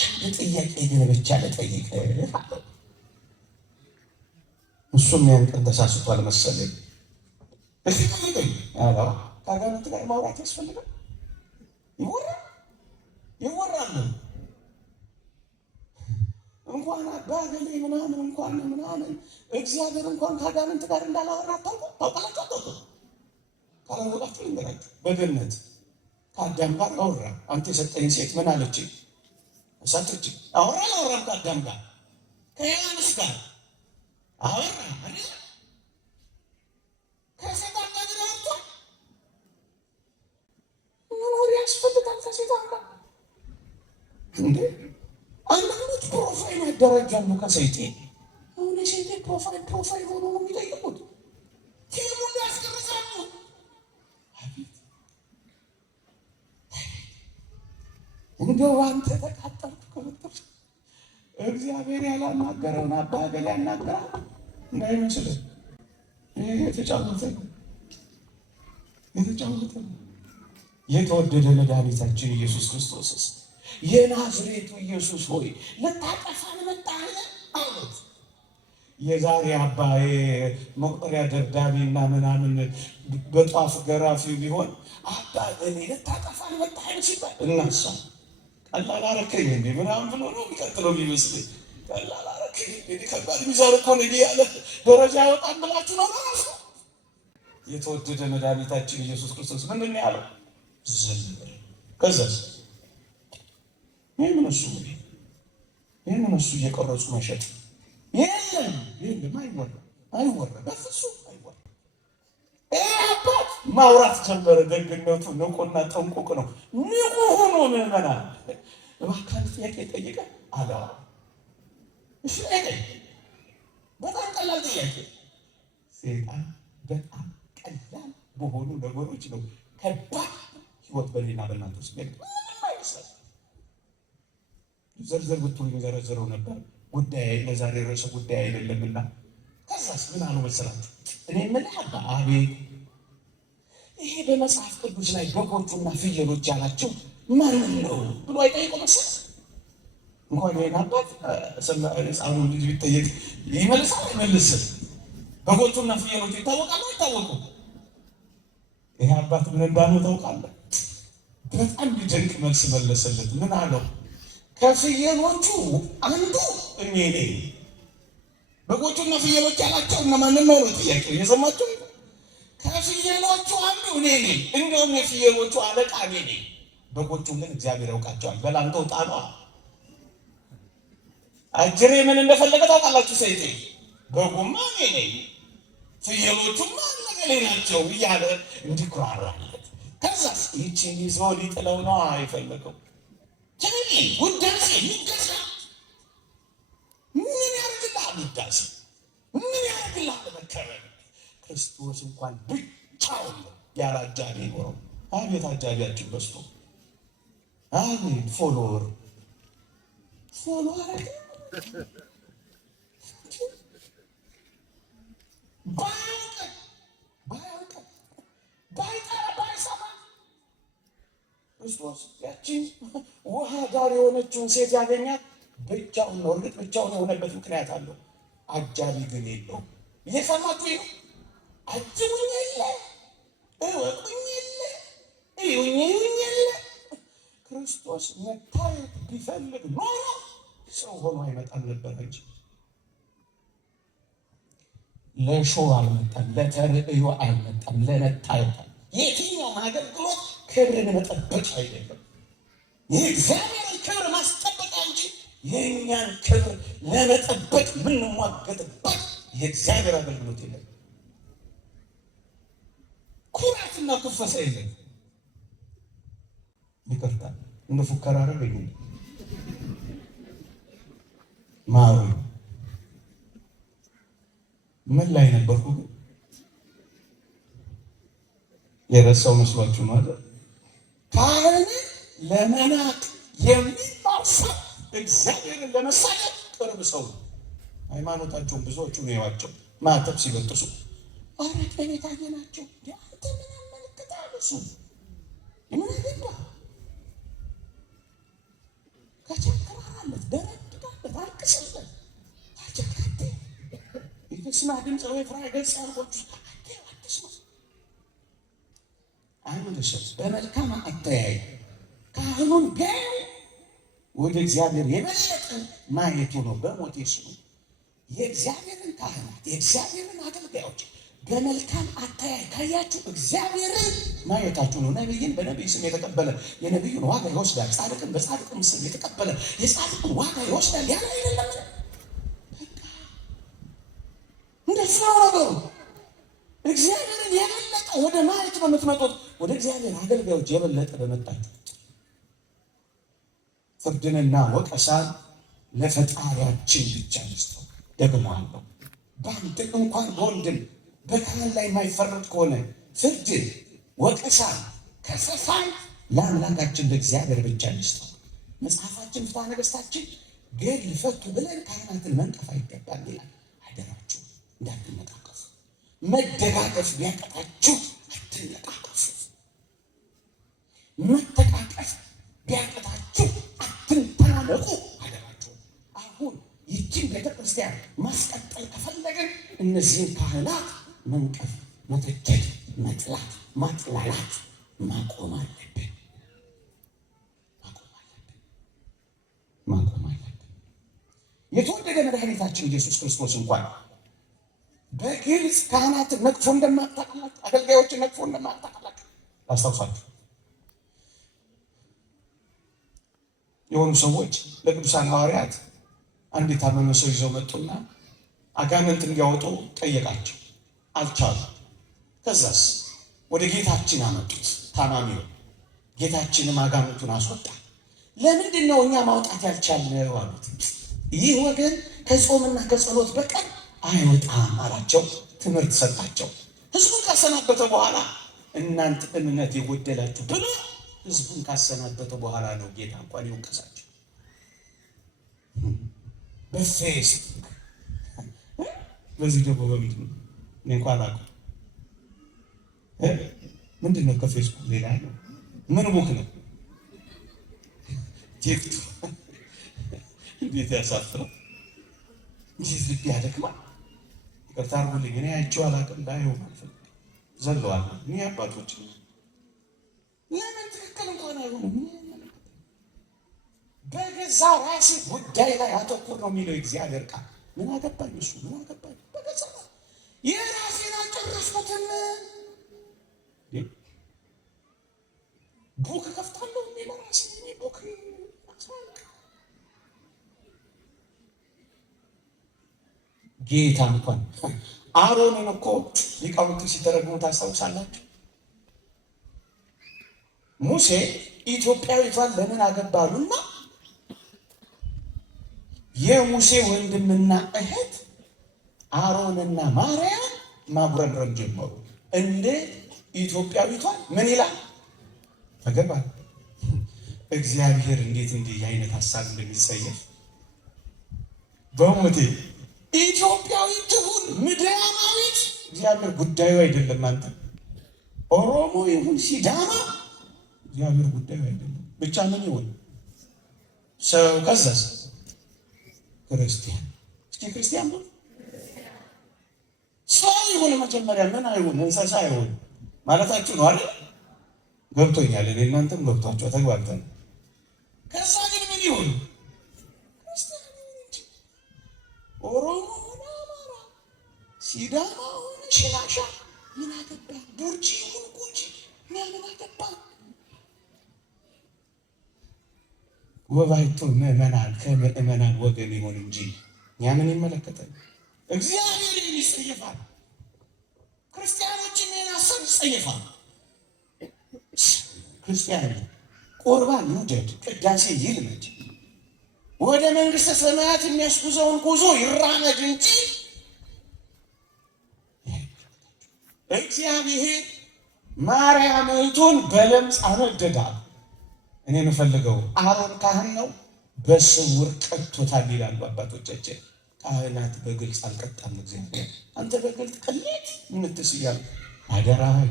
አንድ ጥያቄ ግን ብቻ ልጠይቅህ አለው። እሱም ያን ቀን ተሳስቷል መሰለኝ። እሺ ጠይቀኝ አለው። ከአጋንንት ጋር ማውራት ያስፈልጋል? ይወራል። እንኳን አባገሌ ምናምን እንኳን ምናምን እግዚአብሔር እንኳን ከአጋንንት ጋር እንዳላወራ ታውቃላችሁ። ካላወቃችሁ ልንገራችሁ። በገነት ከአዳም ጋር አወራ። አንተ የሰጠኝ ሴት ምን አለች? እሳቶች አወራም ከአዳም ጋር ከሔዋንስ ጋር አወራ አይደል? ከሴጣን ጋር አወርቷል። ምን ያስፈልጋል ከሴጣን ጋር እንዴ? አንዳንዶች ፕሮፋይል ያደራጃሉ ከሰይጤ። አሁን የሰይጤ ፕሮፋይል ሆኖ ነው የሚጠይቁት። ፊልሙን ያስቀርጻሉ። እንደው አንተ ተቃጠልኩ ከምትል እግዚአብሔር ያላናገረውን አባገል ያናገራል እንዳይመስልህ። ይህ የተጫወተ ነው። የተወደደ መድኃኒታችን ኢየሱስ ክርስቶስስ የናዝሬቱ ኢየሱስ ሆይ ልታጠፋን መጣህ አሉት። የዛሬ አባዬ መቁጠሪያ ደብዳቤና ምናምን በጧፍ ገራፊው ቢሆን አባ እኔ ልታጠፋን መጣህ ሲባል እናሳ ቀላል አረከኝ እንዴ ምናምን ብሎ ነው የሚቀጥለው የሚመስለኝ። ቀላል አረከኝ እንዴ ከባድ ሚዛን እኮ ነው ያለ ደረጃ ያወጣል ብላችሁ ነው ራሱ። የተወደደ መድኃኒታችን ኢየሱስ ክርስቶስ ምንድን ነው ያለው? ዝም በል። ከዛስ ይህን እሱ እየቀረጹ መሸጥ የለም። አይወራ በፍጹም አይወራ። አባት ማውራት ጀመረ። ደግነቱ ንቁና ጠንቁቅ ነው። ንቁ ሆኖ ምዕመናን እባክህ አንድ ጥያቄ ጠይቀ አለ። እሺ በጣም ቀላል ጥያቄ። ሴጣን በጣም ቀላል በሆኑ ነገሮች ነው ከባድ ህይወት በሌና በእናንተ ውስጥ ዘርዘር ብትሆን የዘረዘረው ነበር። ጉዳይ ለዛሬ ርዕሰ ጉዳይ አይደለምና። ከዛስ ምን አሉ መሰላችሁ? እኔ የምልህ አባ አቤት፣ ይሄ በመጽሐፍ ቅዱስ ላይ በጎቹና ፍየሎች ያላቸው ማንን ነው ብሎ አይጠይቁ መሰለህ? እንኳን ይሄን አባት ሕፃኑ ልጅ ቢጠየቅ ይመልሳል አይመልስም? በጎቹና ፍየሎቹ ይታወቃሉ አይታወቁም? ይሄ አባት ምን እንዳለው ታውቃለህ? በጣም ሊደንቅ መልስ መለሰለት። ምን አለው? ከፍየሎቹ አንዱ እኔ ነኝ። በጎቹና ፍየሎች ያላቸው እነማንን ነው ነው ጥያቄው? እየሰማችሁ? ከፍየሎቹ አንዱ እኔ ነኝ። እንደውም የፍየሎቹ አለቃ እኔ ነኝ። በጎቹን ግን እግዚአብሔር ያውቃቸዋል። በላንተ ውጣ ነው። አጅሬ ምን እንደፈለገ ታውቃላችሁ? ሰይጤ በጉማ እኔ ነኝ፣ ፍየሎቹማ ነገሌ ናቸው እያለ እንዲኩራራለት። ከዛስ ይህችን ይዞ ሊጥለው ነው የፈለገው። ጀኔ ውዳሴ ይገዛ ምን ያደርግልሃል? ውዳሴ ምን ያደርግልሃል? መከረም ክርስቶስ እንኳን ብቻውን ያለ አጃቢ ኖረው። አቤት አጃቢያችን በዝቶ፣ አቤት ፎሎወር ባይሰማ ክርስቶስ ያቺን ውሃ ዳር የሆነችውን ሴት ያገኛት ብቻውን ነው። እርግጥ ብቻውን የሆነበት ምክንያት አለው። አጃቢ ግን የለውም። እየሰማችሁ ነው። አጅቡኝ የለ፣ እወቁኝ የለ፣ እዩኝ የለ። ክርስቶስ መታየት ቢፈልግ ኖሮ ሰው ሆኖ አይመጣም ነበር እንጂ ለሾው አልመጣም፣ ለተርእዮ አልመጣም፣ ለመታየት። የትኛውም አገልግሎት ክብርን መጠበቅ አይደለም፣ የእግዚአብሔርን ክብር ማስጠበቅ እንጂ የእኛን ክብር ለመጠበቅ የምንሟገጥበት የእግዚአብሔር አገልግሎት የለም። ኩራትና ክፈሳ የለም። ይቅርታ እንደ ፉከራ አረገኝ ማሩ ምን ላይ ነበርኩ? የረሳው መስሏችሁ ማለት ካህን ለመናቅ የሚማር ሰው እግዚአብሔርን ለመሳደብ ቅርብ ሰው። ሃይማኖታቸውን ብዙዎቹ ነው ያዋቸው ማተብ ሲበጥሱ አራት በቤት አየናቸው። አንተ ምን አመለክታለሁ? እሱ ምን አገባ? ከቸከራለት ደረድዳለት አልቅስለት አልቸካቴ ስማ ድምፅ ወይ ፍራ ገጽ ያልቆች አይመለሰም። በመልካም አተያይ ካህኑን ቢያዩ ወደ እግዚአብሔር የበለጠ ማየቱ ነው። በሞት ስሙ የእግዚአብሔርን ካህናት የእግዚአብሔርን አገልጋዮች በመልካም አተያይ ካያችሁ እግዚአብሔርን ማየታችሁ ነው። ነቢይን በነቢይ ስም የተቀበለ የነቢዩን ዋጋ ይወስዳል። ጻድቅን በጻድቅም ስም የተቀበለ የጻድቅን ዋጋ ይወስዳል። ያለ አይደለም። እንደሱ ነው ነገሩ። እግዚአብሔርን የበለጠ ወደ ማየት በምትመጡት ወደ እግዚአብሔር አገልጋዮች የበለጠ በመጣችሁ ፍርድንና ወቀሳን ለፈጣሪያችን ብቻ ንስተው ደግሞ አለው። በአንድ እንኳን በወንድም በካህን ላይ የማይፈረድ ከሆነ ፍርድን ወቀሳን ከሰሳን ለአምላካችን ለእግዚአብሔር ብቻ ንስተው። መጽሐፋችን ፍትሐ ነገሥታችን ገድል ፈቱ ብለን ካህናትን መንቀፍ አይገባል ይላል። አደራችሁ እንዳትነቃቀፉ። መደጋገፍ ቢያቀጣችሁ አትነቃቀፉ። መተቃቀፍ ቢያቀጣችሁ አትንተናነቁ። አደራችሁ አሁን ይህችን ቤተክርስቲያን ማስቀጠል ከፈለግን እነዚህን ካህናት መንቀፍ፣ መተቸት፣ መጥላት፣ ማጥላላት ማቆም አለብን። ማቆም አለብን። የተወደደ መድኃኒታችን ኢየሱስ ክርስቶስ እንኳን በግልጽ ካህናትን ነቅፎ እንደማታውቃላችሁ፣ አገልጋዮችን ነቅፎ እንደማታውቃላችሁ አስታውሳችሁ። የሆኑ ሰዎች ለቅዱሳን ሐዋርያት አንድ የታመመ ሰው ይዘው መጡና አጋንንት እንዲያወጡ ጠየቃቸው። አልቻሉ። ከዛስ ወደ ጌታችን አመጡት ታማሚው። ጌታችንም አጋንንቱን አስወጣ። ለምንድን ነው እኛ ማውጣት ያልቻልነው አሉት። ይህ ወገን ከጾምና ከጸሎት በቀር አይወጣም አላቸው። ትምህርት ሰጣቸው። ህዝቡን ካሰናበተ በኋላ እናንተ እምነት የጎደላችሁ ብሎ ህዝቡን ካሰናበተ በኋላ ነው ጌታ እንኳን ይወቀሳቸው። በፌስቡክ በዚህ ደግሞ በምንድን ነው እኔ እንኳን አውቀው ምንድን ነው ከፌስቡክ ሌላ ነው ምን ቡክ ነው ቲክቶክ እንዴት ያሳፍራል! እንዴት ልብ ያደክማል! ይቅርታ አድርጉልኝ፣ እኔ አይቼው አላውቅም። ላይሆን አልፈልግም። ዘለዋል እኔ አባቶች ለምን ትክክል እንኳን አይሆንም። በገዛ ራሴ ጉዳይ ላይ አተኩር ነው የሚለው እግዚአብሔር ቃል። ምን አገባኝ እሱ ምን አገባኝ? በገዛ የራሴን አልጨረስኩትም። ቡክ ከፍታለሁ የሚል ራሴ ቡክ ጌታ እንኳን አሮንን እኮ ሊቃውንቱ ሲተረጉሙ ታስታውሳላችሁ። ሙሴ ኢትዮጵያዊቷን ለምን አገባሉና የሙሴ ወንድምና እህት አሮንና ማርያም ማጉረምረም ጀመሩ። እንዴት ኢትዮጵያዊቷን ምን ይላል አገባል? እግዚአብሔር እንዴት እንዲህ አይነት ሀሳብ እንደሚጸየፍ በሞቴ ኢትዮጵያዊ ትሁን ምድያማዊት እግዚአብሔር ጉዳዩ አይደለም። አንተ ኦሮሞ ይሁን ሲዳማ እግዚአብሔር ጉዳዩ አይደለም። ብቻ ምን ይሁን ሰው ከዛስ ክርስቲያን። እስኪ ክርስቲያን ነው ሰው ይሁን መጀመሪያ ምን አይሁን እንስሳ አይሁን ማለታችሁ ነው አይደል? ገብቶኛል። እኔ እናንተም ገብቷችሁ ተግባብተን። ከዛ ግን ምን ይሁን ክርስቲያን እንጂ ኦሮሞ ሆነ አማራ፣ ሲዳማ ሆነ ሽናሻ ምን አገባ? ቡርጂ ይሁን ጉጂ ምን አገባ? ወባይቱ ምዕመናን ከምዕመናን ወገን ይሁን እንጂ እኛ ምን ይመለከታል? እግዚአብሔር ይጸየፋል። ክርስቲያኖችን ሀሳብ ይጸየፋል። ክርስቲያን ቁርባን ይውደድ፣ ቅዳሴ ይልመድ፣ ወደ መንግሥተ ሰማያት የሚያስጉዘውን ጉዞ ይራመድ እንጂ እግዚአብሔር ማርያም እህቱን በለምጽ አነደዳል። እኔ የምፈልገው አሮን ካህን ነው፣ በስውር ቀጥቶታል ይላሉ አባቶቻችን። ካህናት በግልጽ አልቀጣም እግዚአብሔር። አንተ በግልጽ ቅሌት ምትስያል። አደራህን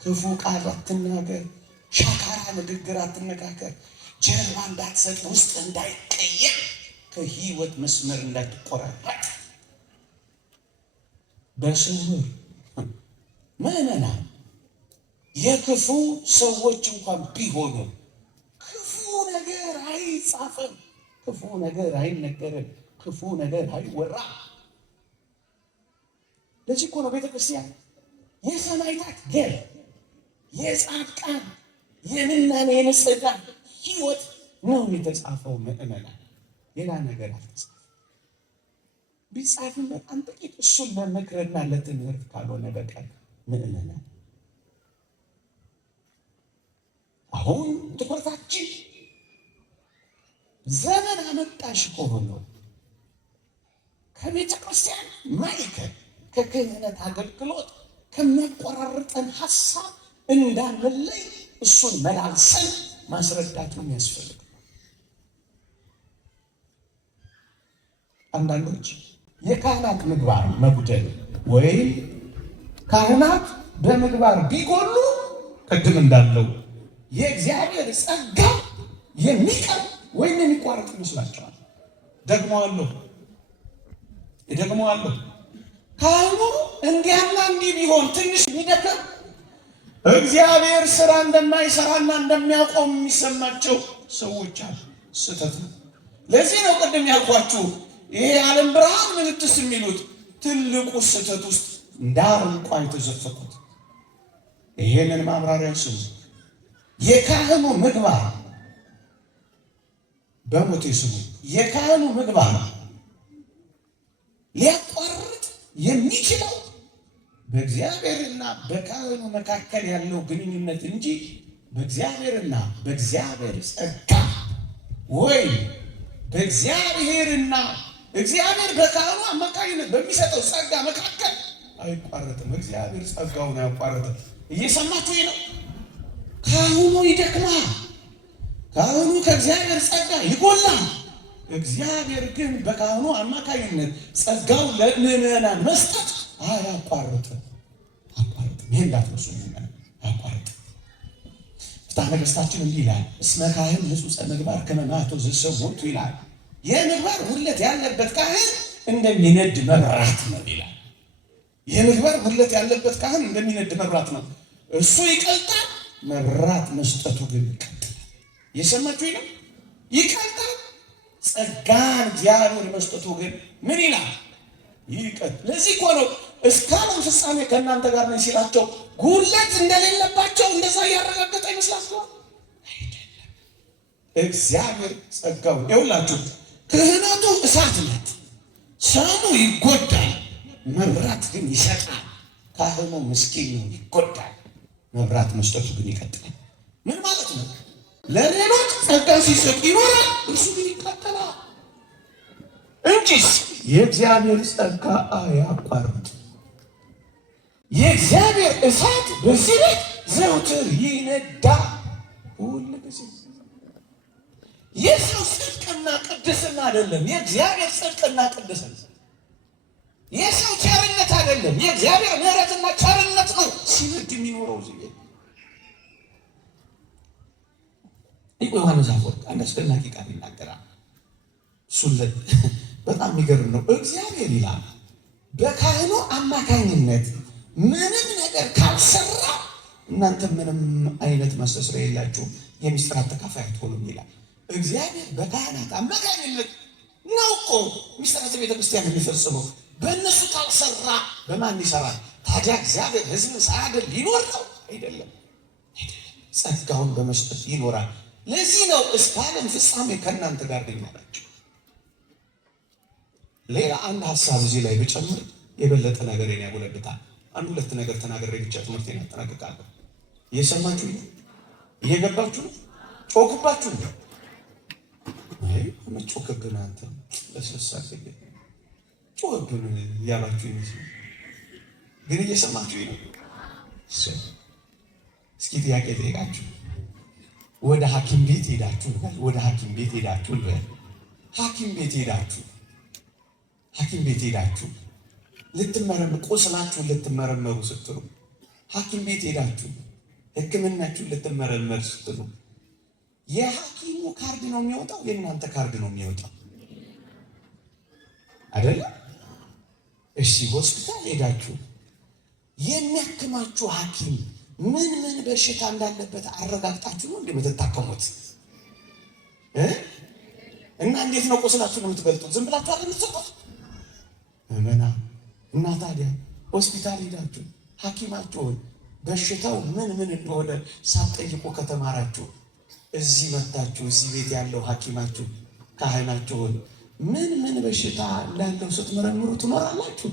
ክፉ ቃል አትናገር፣ ሻካራ ንግግር አትነጋገር፣ ጀርባ እንዳትሰጥ፣ ውስጥ እንዳይቀየር፣ ከህይወት መስመር እንዳትቆራረጥ በስውር ምዕመናን የክፉ ሰዎች እንኳን ቢሆኑ ክፉ ነገር አይጻፍም፣ ክፉ ነገር አይነገርም፣ ክፉ ነገር አይወራም። ለዚህ እኮ ነው ቤተክርስቲያን የሰማዕታት ገድል፣ የጻድቃን የምናኔ የንጽሕናን ሕይወት ነው የተጻፈው። ምዕመናን ሌላ ነገር አልተጻፈም። ቢጻፍም በጣም ጥቂት፣ እሱን ለምክርና ለትምህርት ካልሆነ በቀር ምዕመናን አሁን ትኩረታችን ዘመን አመጣሽ ከሆነው ከቤተ ክርስቲያን ማዕከል ከክህነት አገልግሎት ከሚያቆራርጠን ሀሳብ እንዳንለይ እሱን መላልሰን ማስረዳት ነው የሚያስፈልግ። አንዳንዶች የካህናት ምግባር መጉደል ወይም ካህናት በምግባር ቢጎሉ ቅድም እንዳለው የእግዚአብሔር ጸጋ የሚቀር ወይም የሚቋረጥ ይመስላቸዋል። ደግሞ አለው ካህኑ እንዲያና እንዲህ ቢሆን ትንሽ ቢደከም እግዚአብሔር ስራ እንደማይሰራና እንደሚያቆም የሚሰማቸው ሰዎች አሉ። ስህተት ነው። ለዚህ ነው ቅድም ያልኳችሁ ይሄ የዓለም ብርሃን ምልክት የሚሉት ትልቁ ስህተት ውስጥ እንዳርንቋ የተዘፈቁት። ይሄንን ማብራሪያ ስሙ። የካህኑ ምግባር በሞቴ ስሙ። የካህኑ ምግባር ሊያቋርጥ የሚችለው በእግዚአብሔርና በካህኑ መካከል ያለው ግንኙነት እንጂ በእግዚአብሔርና በእግዚአብሔር ጸጋ ወይም በእግዚአብሔርና እግዚአብሔር በካህኑ አማካኝነት በሚሰጠው ጸጋ መካከል አይቋረጥም። እግዚአብሔር ጸጋውን አያቋርጥም። እየሰማችሁ ነው? ካህኑ ይደክማል። ካህኑ ከእግዚአብሔር ጸጋ ይጎላል። እግዚአብሔር ግን በካህኑ አማካኝነት ጸጋው ለምዕመናን መስጠት አያቋርጥም። ይህ እንዳትረሱ። አያቋርጥም። ፍትሐ ነገሥታችን እንዲህ ይላል፣ እስመ ካህን ንጹሕ ምግባር ከመ መዓቱ ዘሰውቱ ይላል። የምግባር ጉድለት ያለበት ካህን እንደሚነድ መብራት ነው ይላል። የምግባር ጉድለት ያለበት ካህን እንደሚነድ መብራት ነው። እሱ ይቀልጣል፣ መብራት መስጠቱ ግን ይቀጥላል። የሰማችሁ ነው? ይቀልጣል። ጸጋን እግዚአብሔር መስጠቱ ግን ምን ይላል? ይቀጥላል። ለዚህ እኮ ነው እስከ ዓለም ፍጻሜ ከእናንተ ጋር ነኝ ሲላቸው ጉድለት እንደሌለባቸው እንደዛ እያረጋገጠ ይመስላችኋል? አይደለም። እግዚአብሔር ጸጋውን ይውላችሁ። ክህነቱ እሳት ናት። ሰሙ ይጎዳል፣ መብራት ግን ይሰጣል። ካህኑ ምስኪን ነው፣ ይጎዳል፣ መብራት መስጠቱ ግን ይቀጥላል። ምን ማለት ነው? ለሌሎች ጸጋ ሲሰጥ ይኖራል፣ እሱ ግን ይቀጥላል እንጂስ የእግዚአብሔር ጸጋ አያቋርጥ። የእግዚአብሔር እሳት በዚህ ቤት ዘውትር ይነዳል ሁል ጊዜ። የሰው ጽድቅና ቅድስና አይደለም፣ የእግዚአብሔር ጽድቅና ቅድስና። የሰው ቸርነት አይደለም፣ የእግዚአብሔር ምሕረትና ቸርነት ነው ሲነድ የሚኖረው እዚህ ቤት። ዮሐንስ አፈወርቅ አንድ አስደናቂ ቃል ይናገራል። እሱን በጣም የሚገርም ነው። እግዚአብሔር ይላል በካህኑ አማካኝነት ምንም ነገር ካልሰራ እናንተ ምንም አይነት ማስተስሪያ የላችሁም፣ የምስጢራት ተካፋይ አትሆኑም ይላል። እግዚአብሔር በካህናት አማካኝነት ነው እኮ ምስጢራተ ቤተክርስቲያን የሚፈጽመው። በእነሱ ካልሰራ በማን ይሰራል ታዲያ? እግዚአብሔር ሕዝብን ሳያድል ሊኖር ነው? አይደለም። ጸጋውን በመስጠት ይኖራል። ለዚህ ነው እስከ ዓለም ፍጻሜ ከእናንተ ጋር ነኝ። ሌላ አንድ ሀሳብ እዚህ ላይ ብጨምር የበለጠ ነገርን ያጎለብታል። አንድ ሁለት ነገር ተናገሬ ብቻ ትምህርቴን አጠናቅቃለሁ። እየሰማችሁ ነው? እየገባችሁ ነው? ጮኩባችሁ ነው? አይ መጮክብን አንተ ለስለሳ ጮክብን እያላችሁ ይመስል ግን እየሰማችሁ ነው? እስኪ ጥያቄ ጠይቃችሁ ወደ ሐኪም ቤት ሄዳችሁ ወደ ሐኪም ቤት ሄዳችሁ ሐኪም ቤት ሄዳችሁ ልትመረመሩ ቁስላችሁን ልትመረመሩ ስትሉ ሐኪም ቤት ሄዳችሁ ሕክምናችሁን ልትመረመሩ ስትሉ የሐኪሙ ካርድ ነው የሚወጣው? የእናንተ ካርድ ነው የሚወጣው? አይደለ? እሺ ሆስፒታል ሄዳችሁ የሚያክማችሁ ሐኪም ምን በሽታ እንዳለበት አረጋግጣችሁ ነው እንደምትታከሙት? እና እንዴት ነው ቁስላችሁን የምትገልጡት? ዝም ብላችሁ አይደል የምትሰጡት? እና ታዲያ ሆስፒታል ሄዳችሁ ሐኪማችሁን በሽታው ምን እንደሆነ ሳትጠይቁ ከተማራችሁ እዚህ መጣችሁ እዚህ ቤት ያለው ሐኪማችሁ ካህናችሁን ምን በሽታ እንዳለው ስትመረምሩ ትኖራላችሁ።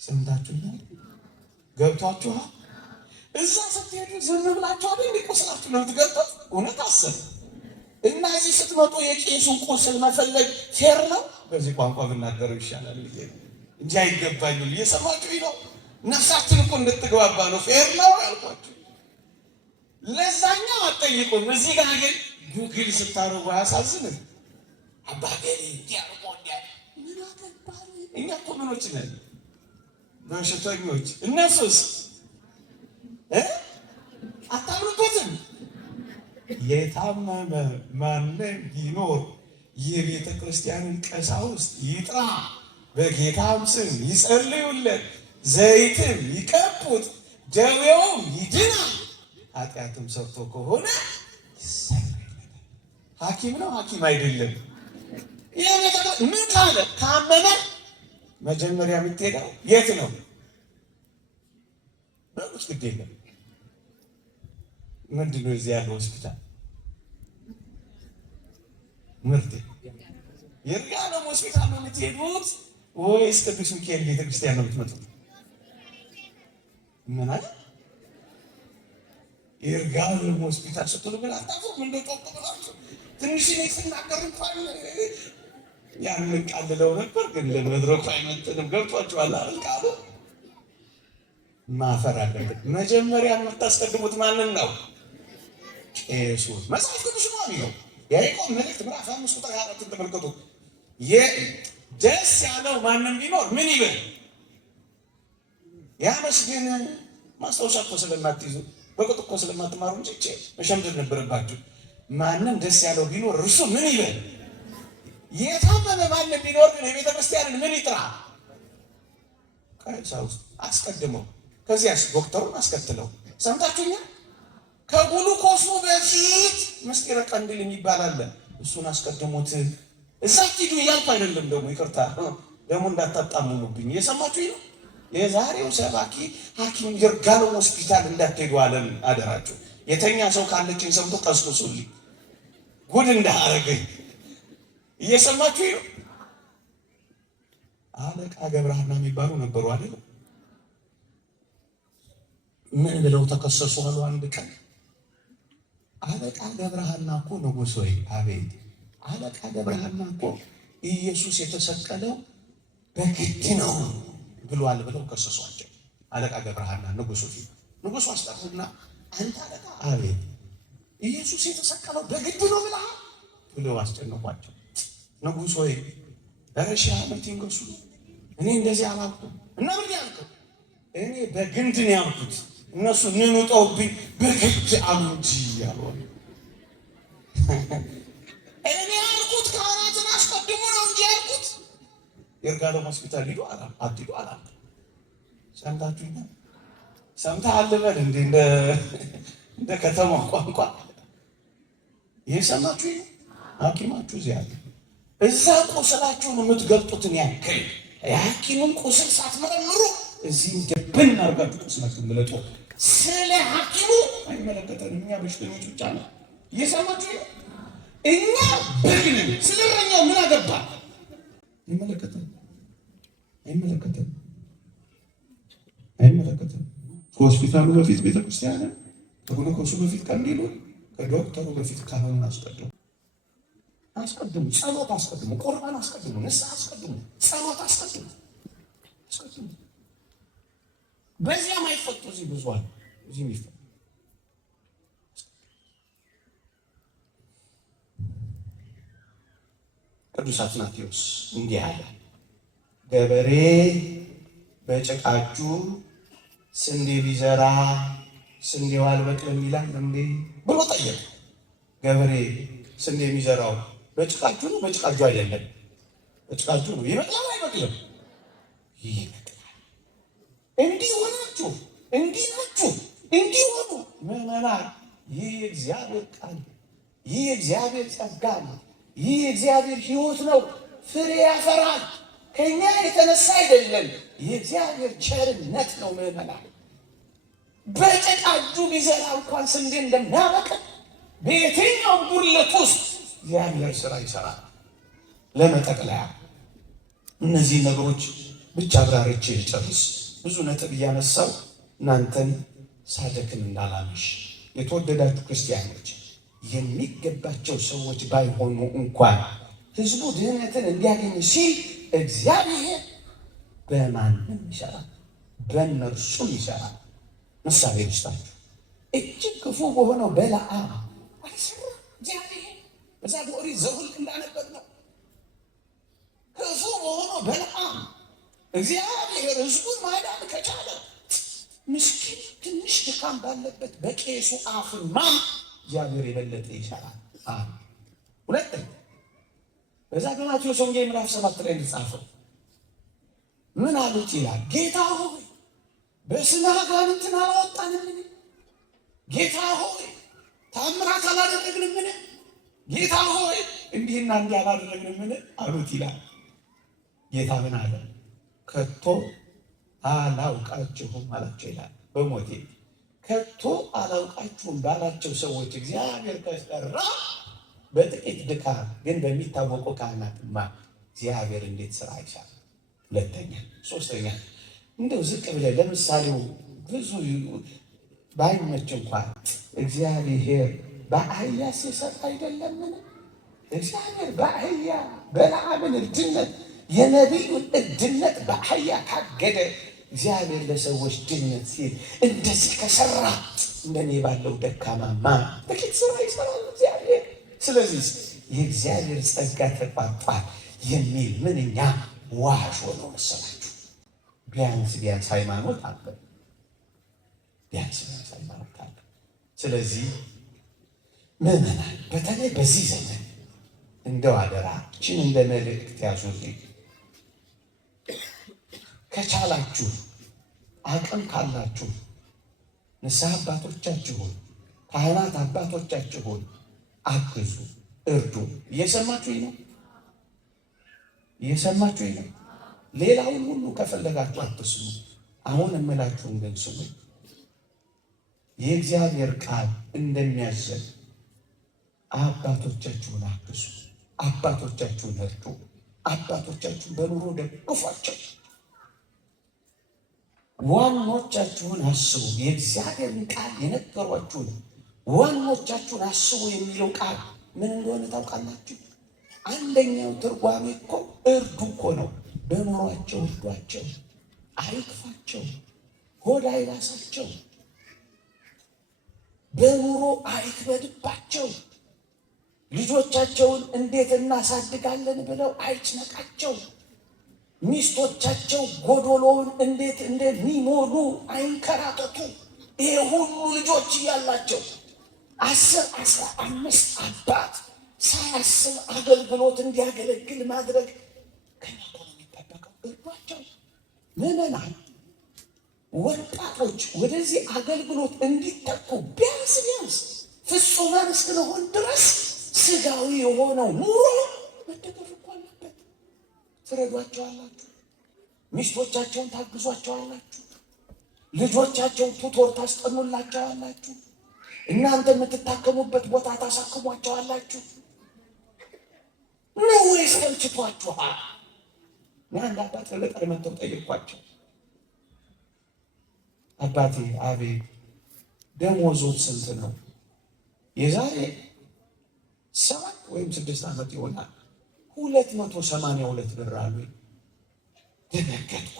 ሰምታችሁኛል? ገብቷችኋል? እዛ ስትሄዱ ዝም ብላችሁ አይደል ቁስላችሁ ነው የምትገልጡት? እውነት አሰብ እና እዚህ ስትመጡ የቄሱን ቁስል መፈለግ ፌር ነው? በዚህ ቋንቋ ብናገረው ይሻላል እንጂ አይገባኝም። እየሰማችሁ ነው? ነፍሳችን እኮ እንድትግባባ ነው ፌር ነው ያልኳችሁ። ለዛኛው አትጠይቁም። እዚህ ጋር ግን ጉግል ስታረጉ አያሳዝንም? አባገሌ እንዲያርቆ ምን አገባል? እኛ እኮ ምኖች ነን? በሽተኞች። እነሱስ አታምኑበትም? የታመመ ማንም ቢኖር የቤተ ክርስቲያንን ቀሳውስት ይጥራ፣ በጌታም ስም ይጸልዩለት፣ ዘይትም ይቀቡት፣ ደዌውም ይድናል። ኃጢአትም ሰርቶ ከሆነ ሐኪም ነው ሐኪም አይደለም። ምን ካለ ካመመ መጀመሪያ የምትሄደው የት ነው? በውስጥ ግድ የለም። ምንድን ነው እዚህ ያለው ሆስፒታል? ምርጥ የእርጋለም ሆስፒታል ነው የምትሄዱት ወይስ ቅዱስ ሚካኤል ቤተክርስቲያን ነው የምትመጡት? ምን አለ? የእርጋለም ሆስፒታል ስትሉ ግን አታፍሩም? እንደጠጡ ብላችሁ ትንሽ እኔ ስናገር እንኳን ያንን ቃል ልለው ነበር፣ ግን ለመድረኩ አይመጥንም። ገብቷችኋል አይደል? ቃሉ ማፈር አለበት። መጀመሪያ የምታስቀድሙት ማንን ነው? ቄሱን። መጽሐፍ ቅዱስ ነው የሚለው። የያዕቆብ መልእክት ምዕራፍ 5 ቁጥር 24 ተመልከቱ። ደስ ያለው ማንም ቢኖር ምን ይበል? ያመስግን። ማስታወሻ እኮ ስለማትይዙ በቅጡ እኮ ስለማትማሩ እንጂ መሸምደድ ነበረባችሁ። ማንም ደስ ያለው ቢኖር እርሱ ምን ይበል? የታመመ ማንም ቢኖር ግን የቤተ ክርስቲያንን ምን ይጥራ? ቀሳውስት አስቀድመው፣ ከዚያስ ዶክተሩን አስከትለው። ሰምታችሁኛል? ከግሉኮሱ በፊት ምስጢረ ቀንዲል የሚባል አለ። እሱን አስቀድሞት። እዛ ሂዱ እያልኩ አይደለም ደግሞ፣ ይቅርታ ደግሞ እንዳታጣሙኑብኝ። እየሰማችሁ ነው? የዛሬው ሰባኪ ሐኪም ይርጋለም ሆስፒታል እንዳትሄዱ አለን። አደራችሁ። የተኛ ሰው ካለችኝ ሰምቶ ቀስቅሱልኝ፣ ጉድ እንዳያረገኝ። እየሰማችሁ ነው? አለቃ ገብረሃና የሚባሉ ነበሩ አይደል? ምን ብለው ተከሰሱ አሉ አንድ ቀን። አለቃ ገብረሃና እኮ ንጉሥ ወይ አቤት! አለቃ ገብረሃና እኮ ኢየሱስ የተሰቀለው በግድ ነው ብሏል ብለው ከሰሷቸው። አለቃ ገብረሃና ንጉሱ ፊት ንጉሱ አስጠሩና አንተ አለቃ አቤት! ኢየሱስ የተሰቀለው በግድ ነው ብለው አስጨነቋቸው። ንጉሥ ሆይ ሺህ ዓመት ይንገሱ፣ እኔ እንደዚህ አላልኩም። እና ምን ያልከው? እኔ በግንድ ነው ያልኩት፣ እነሱ ንኑጠውብኝ በግድ አሉ እንጂ ያልሆነ እኔ ያልኩት ካህናትን አስቀድሞ ነው እንጂ ያልኩት የእርጋለም ሆስፒታል ሂዱ አትሂዱ አላልኩም። ሰምታችሁኛል? ሰምተሃል በል እንደ ከተማ ቋንቋ የሰማችሁ ሐኪማችሁ እዚያ አለ። እዛ ቁስላችሁን የምትገልጡትን ያክል የሐኪሙን ቁስል ሳትመረምሩ እዚህ እንደብን አድርጋችሁ ቁስላችሁን ገለጡ። ስለ ሐኪሙ አይመለከተንም። እኛ በሽተኞች ብቻ ነው። እየሰማችሁ እኛ በግን ስለ እረኛው ምን አገባ? አይመለከተም። ከሆስፒታሉ በፊት ቤተክርስቲያን፣ ከግሉኮሱ በፊት ቀንዲሉ፣ ከዶክተሩ በፊት ካህኑን አስቀድሙ። ጸሎት አስቀድሙ፣ ቁርባን አስቀድሙ፣ ንስሐ አስቀድሙ፣ ጸሎት አስቀድሙ። በዚያ ማይፈቱ እዚህ ብዙ አሉ። እዚህ የሚፈቱ ቅዱስ አትናቴዎስ እንዲህ አለ። ገበሬ በጭቃችሁ ስንዴ ቢዘራ ስንዴው አልበቅልም ይላል እንዴ ብሎ ጠየቀ። ገበሬ ስንዴ የሚዘራው በጭቃችሁ ነው? በጭቃችሁ አይደለም፣ በጭቃችሁ ነው። ይበቅላል አይበቅልም? ይበቅላል። እንዲህ ሆናችሁ፣ እንዲህ ናችሁ፣ እንዲህ ሆኑ ምዕመናን። ይህ የእግዚአብሔር ቃል፣ ይህ የእግዚአብሔር ጸጋ ነው። ይህ የእግዚአብሔር ሕይወት ነው። ፍሬ ያፈራል። ከኛ የተነሳ አይደለም፣ የእግዚአብሔር ቸርነት ነው። ምዕመናን በጭቃችሁ ቢዘራ እንኳን ስንዴ እንደሚያበቅል በየትኛው ጉድለት ውስጥ እግዚአብሔር ስራ ይሰራል። ለመጠቅለያ እነዚህ ነገሮች ብቻ አብራርቼ ልጨርስ። ብዙ ነጥብ እያነሳው እናንተን ሳደክም እንዳላመሽ። የተወደዳችሁ ክርስቲያኖች፣ የሚገባቸው ሰዎች ባይሆኑ እንኳን ሕዝቡ ድህነትን እንዲያገኝ ሲል እግዚአብሔር በማንም ይሰራል፣ በእነርሱም ይሰራል። ምሳሌ ልስጣችሁ። እጅግ ክፉ በሆነው በለዓም አልሰራም እግዚአብሔር። በዛ በኦሪት ዘኍልቍ እንዳነበብነው ክፉ በሆነው በለዓም እግዚአብሔር ሕዝቡን ማዳን ከቻለ ምስኪን ትንሽ ድካም ባለበት በቄሱ አፍማ እግዚአብሔር የበለጠ ይሰራል። ሁለተኛ በዛ በማቴዎስ ወንጌል ምዕራፍ 7 ላይ እንደተጻፈው ምን አሉት ይላል? ጌታ ሆይ በስምህ አጋንንትን አላወጣንምን? ጌታ ሆይ ታምራት አላደረግንምን? ጌታ ሆይ እንዲህና እንዲህ አላደረግንምን አሉት ይላል። ጌታ ምን አለ? ከቶ አላውቃችሁም አላቸው ይላል። በሞቴ ከቶ አላውቃችሁም ባላቸው ሰዎች እግዚአብሔር ከሰራ በጥቂት ድካም ግን በሚታወቁ ካህናትማ እግዚአብሔር እንዴት ስራ ይሰራል? ሁለተኛ ሶስተኛ እንደው ዝቅ ብለን ለምሳሌው ብዙ ባይመች እንኳን እግዚአብሔር በአህያ ሲሰጥ አይደለምን? እግዚአብሔር በአህያ በለዓምን እርድነት የነቢዩን እርድነት በአህያ ካገደ እግዚአብሔር ለሰዎች ድነት ሲል እንደዚህ ከሰራ እንደኔ ባለው ደካማማ ጥቂት ስራ ይሰራል እግዚአብሔር። ስለዚህ የእግዚአብሔር ጸጋ ተቋርጧል የሚል ምንኛ ዋሾ ነው መሰላችሁ። ቢያንስ ሃይማኖት አለ፣ ቢያንስ ሃይማኖት አለ። ስለዚህ ምዕመናን በተለይ በዚህ ዘመን እንደው አደራችን እንደ መልእክት ያዙልኝ። ከቻላችሁ አቅም ካላችሁ ንስሐ አባቶቻችሁን ካህናት አባቶቻችሁን አግዙ፣ እርዱ። እየሰማችሁኝ ነው? እየሰማችሁኝ ነው? ሌላውን ሁሉ ከፈለጋችሁ አትስሙ። አሁን እምላችሁን ግን ስሙ። የእግዚአብሔር ቃል እንደሚያዘን አባቶቻችሁን አግዙ፣ አባቶቻችሁን እርዱ፣ አባቶቻችሁን በኑሮ ደግፏቸው። ዋኖቻችሁን አስቡ። የእግዚአብሔርን ቃል የነገሯችሁን ዋኖቻችሁን አስቡ የሚለው ቃል ምን እንደሆነ ታውቃላችሁ? አንደኛው ትርጓሜ እኮ እርዱ እኮ ነው። በኑሯቸው እርዷቸው፣ አይክፋቸው፣ ሆድ አይባሳቸው። በኑሮ አይክበድባቸው። ልጆቻቸውን እንዴት እናሳድጋለን ብለው አይጭነቃቸው። ሚስቶቻቸው ጎዶሎውን እንዴት እንደሚሞሉ አይንከራተቱ። ይሄ ሁሉ ልጆች እያላቸው 10 15 አባት ሳያስብ አገልግሎት እንዲያገለግል ማድረግ ከኛ ነው የሚጠበቀው። እርዷቸው። ምዕመናን ወጣቶች ወደዚህ አገልግሎት እንዲተኩ ቢያንስ ፍጹማን እስክንሆን ድረስ ስጋዊ የሆነው ኑሮ መደገፍ እኮ አለበት። ትረዷቸዋላችሁ፣ ሚስቶቻቸውን ታግዟቸዋላችሁ፣ ልጆቻቸውን ቱቶር ታስጠኑላቸዋላችሁ፣ እናንተ የምትታከሙበት ቦታ ታሳክሟቸዋላችሁ። ነው ወይስ ተምችቷችኋል? አንድ አባት ከገጠር መጥተው ጠየኳቸው። አባቴ አቤት፣ ደሞዞት ስንት ነው? የዛሬ 7 ወይም 6 ዓመት ይሆናል 282 ብር አሉኝ። ደነገጥኩ።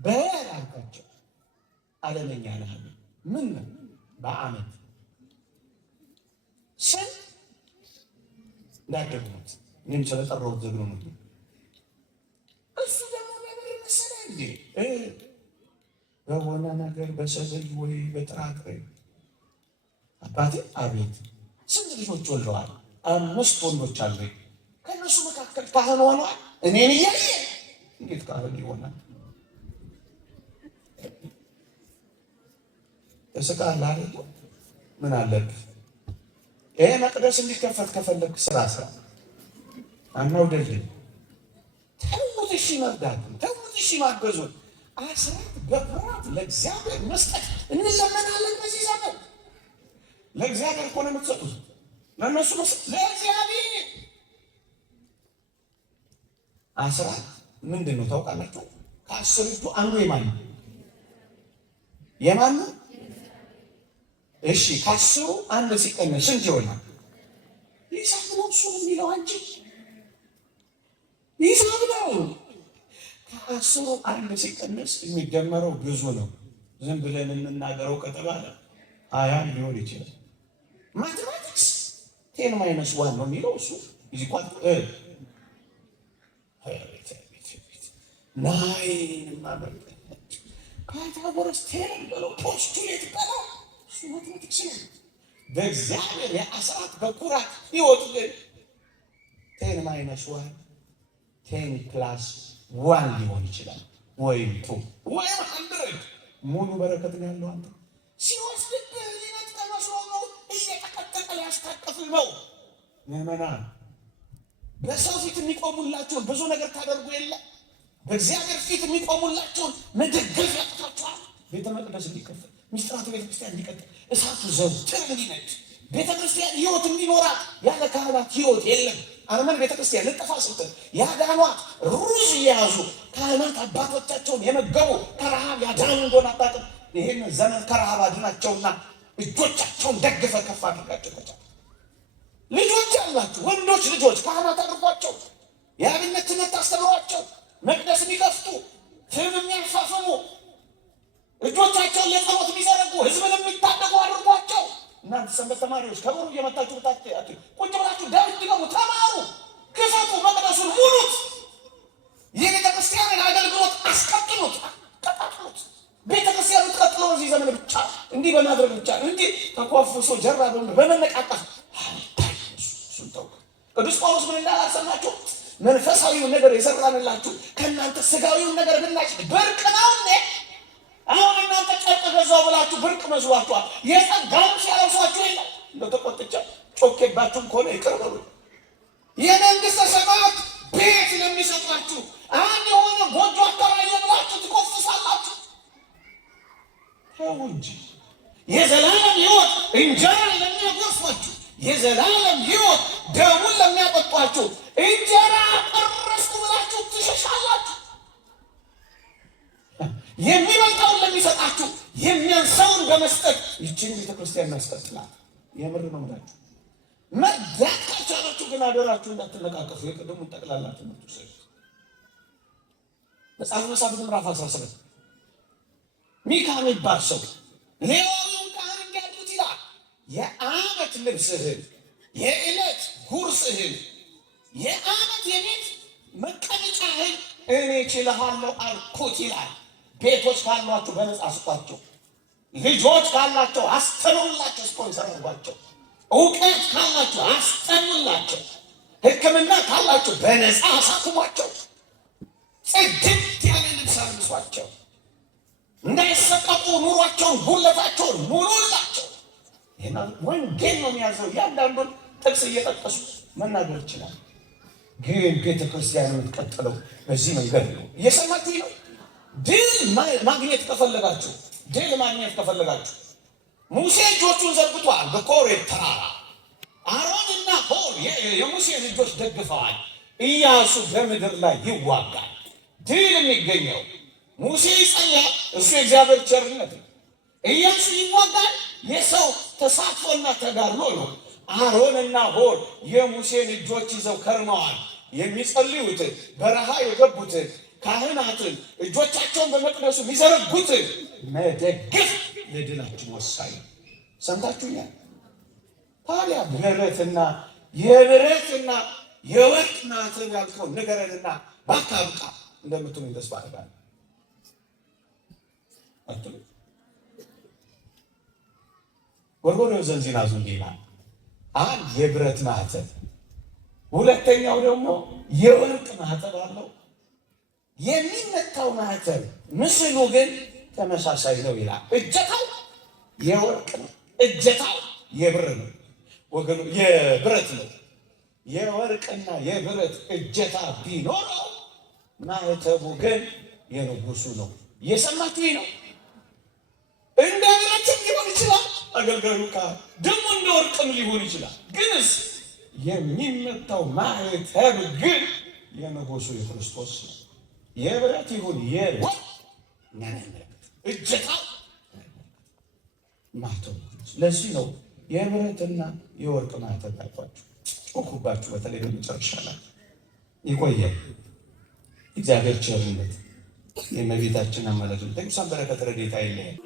በያልኳቸው አለመኛ ነህ። ምን ነው በዓመት ስንት እንዳደግሙት እኔም ስለጠራሁት ዘግኖት እሱ ደግሞ በብር መሰለህ እንዴ? በሆነ ነገር በሰብል ወይ በጥራጥሬ። አባቴ አቤት። ስንት ልጆች ወልደዋል? 5 ወንዶች አሉኝ። ከእነሱ መካከል ካህን ሆኗል። እኔን እያየ እንዴት ካህን ይሆናል? እስቃለሁ አይደል? ምን አለብህ? ይሄ መቅደስ እንዲከፈት ከፈለግ ስራ አናውደልኝ። ተውት እሺ፣ መርዳት ተውት እሺ፣ ማገዙን። አስራት በኩራት ለእግዚአብሔር መስጠት እንለመናለን። በዚህ ዘመን ለእግዚአብሔር እኮ ነው የምትሰጡት። ለእነሱ ለእግዚአብሔር አስራት ምንድን ነው ታውቃላችሁ? ከ10 እጁ አንዱ የማን ነው? የማን ነው? እሺ፣ ከ10 አንድ ሲቀነስ ስንት ይሆናል? ሂሳብ ነው እሱ የሚለው እንጂ ሂሳብ ነው። ከ10 አንድ ሲቀነስ የሚደመረው ብዙ ነው። ዝም ብለን እንናገረው ከተባለ 20 ሊሆን ይችላል። ማቴማቲክስ 10 ማይነስ 1 ነው የሚለው እሱ እዚህ ቋጥ ናይን ማለት ፓይታጎረስ 10 ብለው ፖስቱሌት ብለው እሱ ማቴማቲክስ ነው። በእግዚአብሔር የአስራት በኩራት ሕይወት ግን 10 ማይነስ 1 10 ፕላስ 1 ሊሆን ይችላል፣ ወይም 2 ወይም 100 ሙሉ በረከት ነው ያለው። አንተ ሲወስድብህ ሊነጥቀህ መስሎ ነው፣ እየተቀጠቀ ሊያስታቅፍህ ነው። ምዕመናን በሰው ፊት የሚቆሙላችሁን ብዙ ነገር ታደርጉ የለ፣ በእግዚአብሔር ፊት የሚቆሙላችሁን መደገፍ ያቅታችኋል። ቤተ መቅደስ እንዲከፈት፣ ሚስጥራቱ ቤተክርስቲያን እንዲቀጥል፣ እሳቱ ዘውትር እንዲነድ፣ ቤተክርስቲያን ሕይወት እንዲኖራት። ያለ ካህናት ሕይወት የለም። አርመን ቤተክርስቲያን ልጠፋ ስትል ያዳኗት ሩዝ እየያዙ ካህናት አባቶቻቸውን የመገቡ ከረሃብ ያዳኑ እንደሆነ አታውቅም። ይህን ዘመን ከረሃብ አድናቸውና እጆቻቸውን ደግፈ ከፍ አድርጋቸው። ከቻ ልጆች ያላችሁ ወንዶች ልጆች ካህናት አድርጓቸው፣ የአብነት ትምህርት አስተምሯቸው፣ መቅደስ የሚከፍቱ ፍም የሚያፋፍሙ እጆቻቸውን ለጸሎት የሚዘረጉ ህዝብን የሚታደጉ አድርጓቸው። እናንተ ሰንበት ተማሪዎች ከበሩ እየመታችሁ ብታችሁ ቁጭ ብላችሁ ዳዊት ድገሙ፣ ተማሩ፣ ክፈቱ፣ መቅደሱን ሙሉት፣ የቤተ ክርስቲያንን አገልግሎት አስቀጥሉት፣ አቀጣጥሉት። ቤተ ክርስቲያኑ ትቀጥለው በዚህ ዘመን ብቻ እንዲህ በማድረግ ብቻ እንጂ ተኮፍሶ ጀራ በመነቃቀፍ ሱንተው ቅዱስ ጳውሎስ ምን እንዳላሰማችሁ መንፈሳዊውን ነገር የሰራንላችሁ ከእናንተ ስጋዊውን ነገር ብናጭ ብርቅ ነው እንዴ? አሁን እናንተ ጨርቅ ገዛው ብላችሁ ብርቅ መስሏችኋል። የጸጋውን ሲያለብሷችሁ የለ እንደው ተቆጥቻ ጮኬባችሁም ከሆነ ይቅር በሉ። የመንግሥተ ሰማያት ቤት ለሚሰጧችሁ አንድ የሆነ ጎጆ አካባቢ ብላችሁ ትቆፍሳላችሁ። ተው እንጂ የዘላለም ሕይወት እንጀራ ለሚያጎርሷችሁ፣ የዘላለም ሕይወት ደሙን ለሚያጠጧችሁ እንጀራ ቀረስኩ ብላችሁ ትሸሻላችሁ። የሚበልጠውን ለሚሰጣችሁ የሚያንሰውን በመስጠት ይችን ቤተክርስቲያን እናስቀጥላል። የምር ነው ምላችሁ። መርዳት ካልቻላችሁ ግን አደራችሁ እንዳትነቃቀፉ። የቅድሙን ጠቅላላ ትምህርቱ ሰ መጽሐፍ መሳፍንት ምዕራፍ 17 ሚካ የሚባል ሰው ሌዋዊውን ካህን እንዲያድሩት የዓመት ልብስህን፣ የዕለት ጉርስህን፣ የዓመት የቤት መቀመጫህን እኔ እችልሃለሁ አልኩት ይላል። ቤቶች ካሏችሁ በነፃ ስጧቸው። ልጆች ካላቸው አስተምሩላቸው፣ ስፖንሰር አድርጓቸው። እውቀት ካላቸው አስተምሩላቸው። ሕክምና ካላቸው በነፃ አሳክሟቸው። ጽድት ያለ ልብስ አልብሷቸው። እንዳይሰቀቁ ኑሯቸውን፣ ጉለታቸውን ሙሉላቸው። ይህን ወንጌል ነው የሚያዘው። እያንዳንዱን ጥቅስ እየጠቀሱ መናገር ይችላል። ግን ቤተ ክርስቲያን የምትቀጥለው በዚህ መንገድ ነው። እየሰማችሁ ነው። ድል ማግኘት ከፈለጋችሁ ሙሴ እጆቹን ዘርግቷል በኮሬብ ተራራ። አሮንና ሆር የሙሴን እጆች ደግፈዋል። ኢያሱ በምድር ላይ ይዋጋል። ድል የሚገኘው ሙሴ ይጸልያል፣ እሱ የእግዚአብሔር ቸርነት ነው። ኢያሱ ይዋጋል፣ የሰው ተሳትፎና ተጋድሎ ነው። አሮንና ሆር የሙሴን እጆች ይዘው ከርመዋል። የሚጸልዩትን በረሃ የገቡትን ካህናትን እጆቻቸውን በመቅደሱ የሚዘረጉትን መደገፍ ለድላችን ወሳኝ። ሰምታችሁኛል? ታዲያ ብረትና የወርቅ ናትን ያልከው ንገረንና ባካብቃ እንደምትሉኝ ተስፋ አደርጋለሁ። ጎርጎርዮስ ዘንዚናዙ ይላል አንድ የብረት ማዕተብ፣ ሁለተኛው ደግሞ የወርቅ ማዕተብ አለው። የሚመታው ማዕተብ ምስሉ ግን ተመሳሳይ ነው ይላል። እጀታው የወርቅ ነው፣ እጀታው የብር ነው ወገኑ፣ የብረት ነው። የወርቅና የብረት እጀታ ቢኖረው ማዕተቡ ግን የንጉሱ ነው። እየሰማችሁ ነው? እንደ ብረትም ሊሆን ይችላል አገልጋዩ ደግሞ እንደ ወርቅም ሊሆን ይችላል። ግንስ የሚመታው ማዕተብ ግን የንጉሱ የክርስቶስ ነው። የብረት ይሁን የወርቅ እጀታው ማዕተቡ። ለዚህ ነው የብረትና የወርቅ ማዕተብ ያልኳችሁ። ጮኩባችሁ። በተለይ በመጨረሻ ላይ ይቆያል። እግዚአብሔር ቸርነት፣ የእመቤታችን አማላጅነት፣ ቅዱሳን በረከት ረድኤታ አይለየን።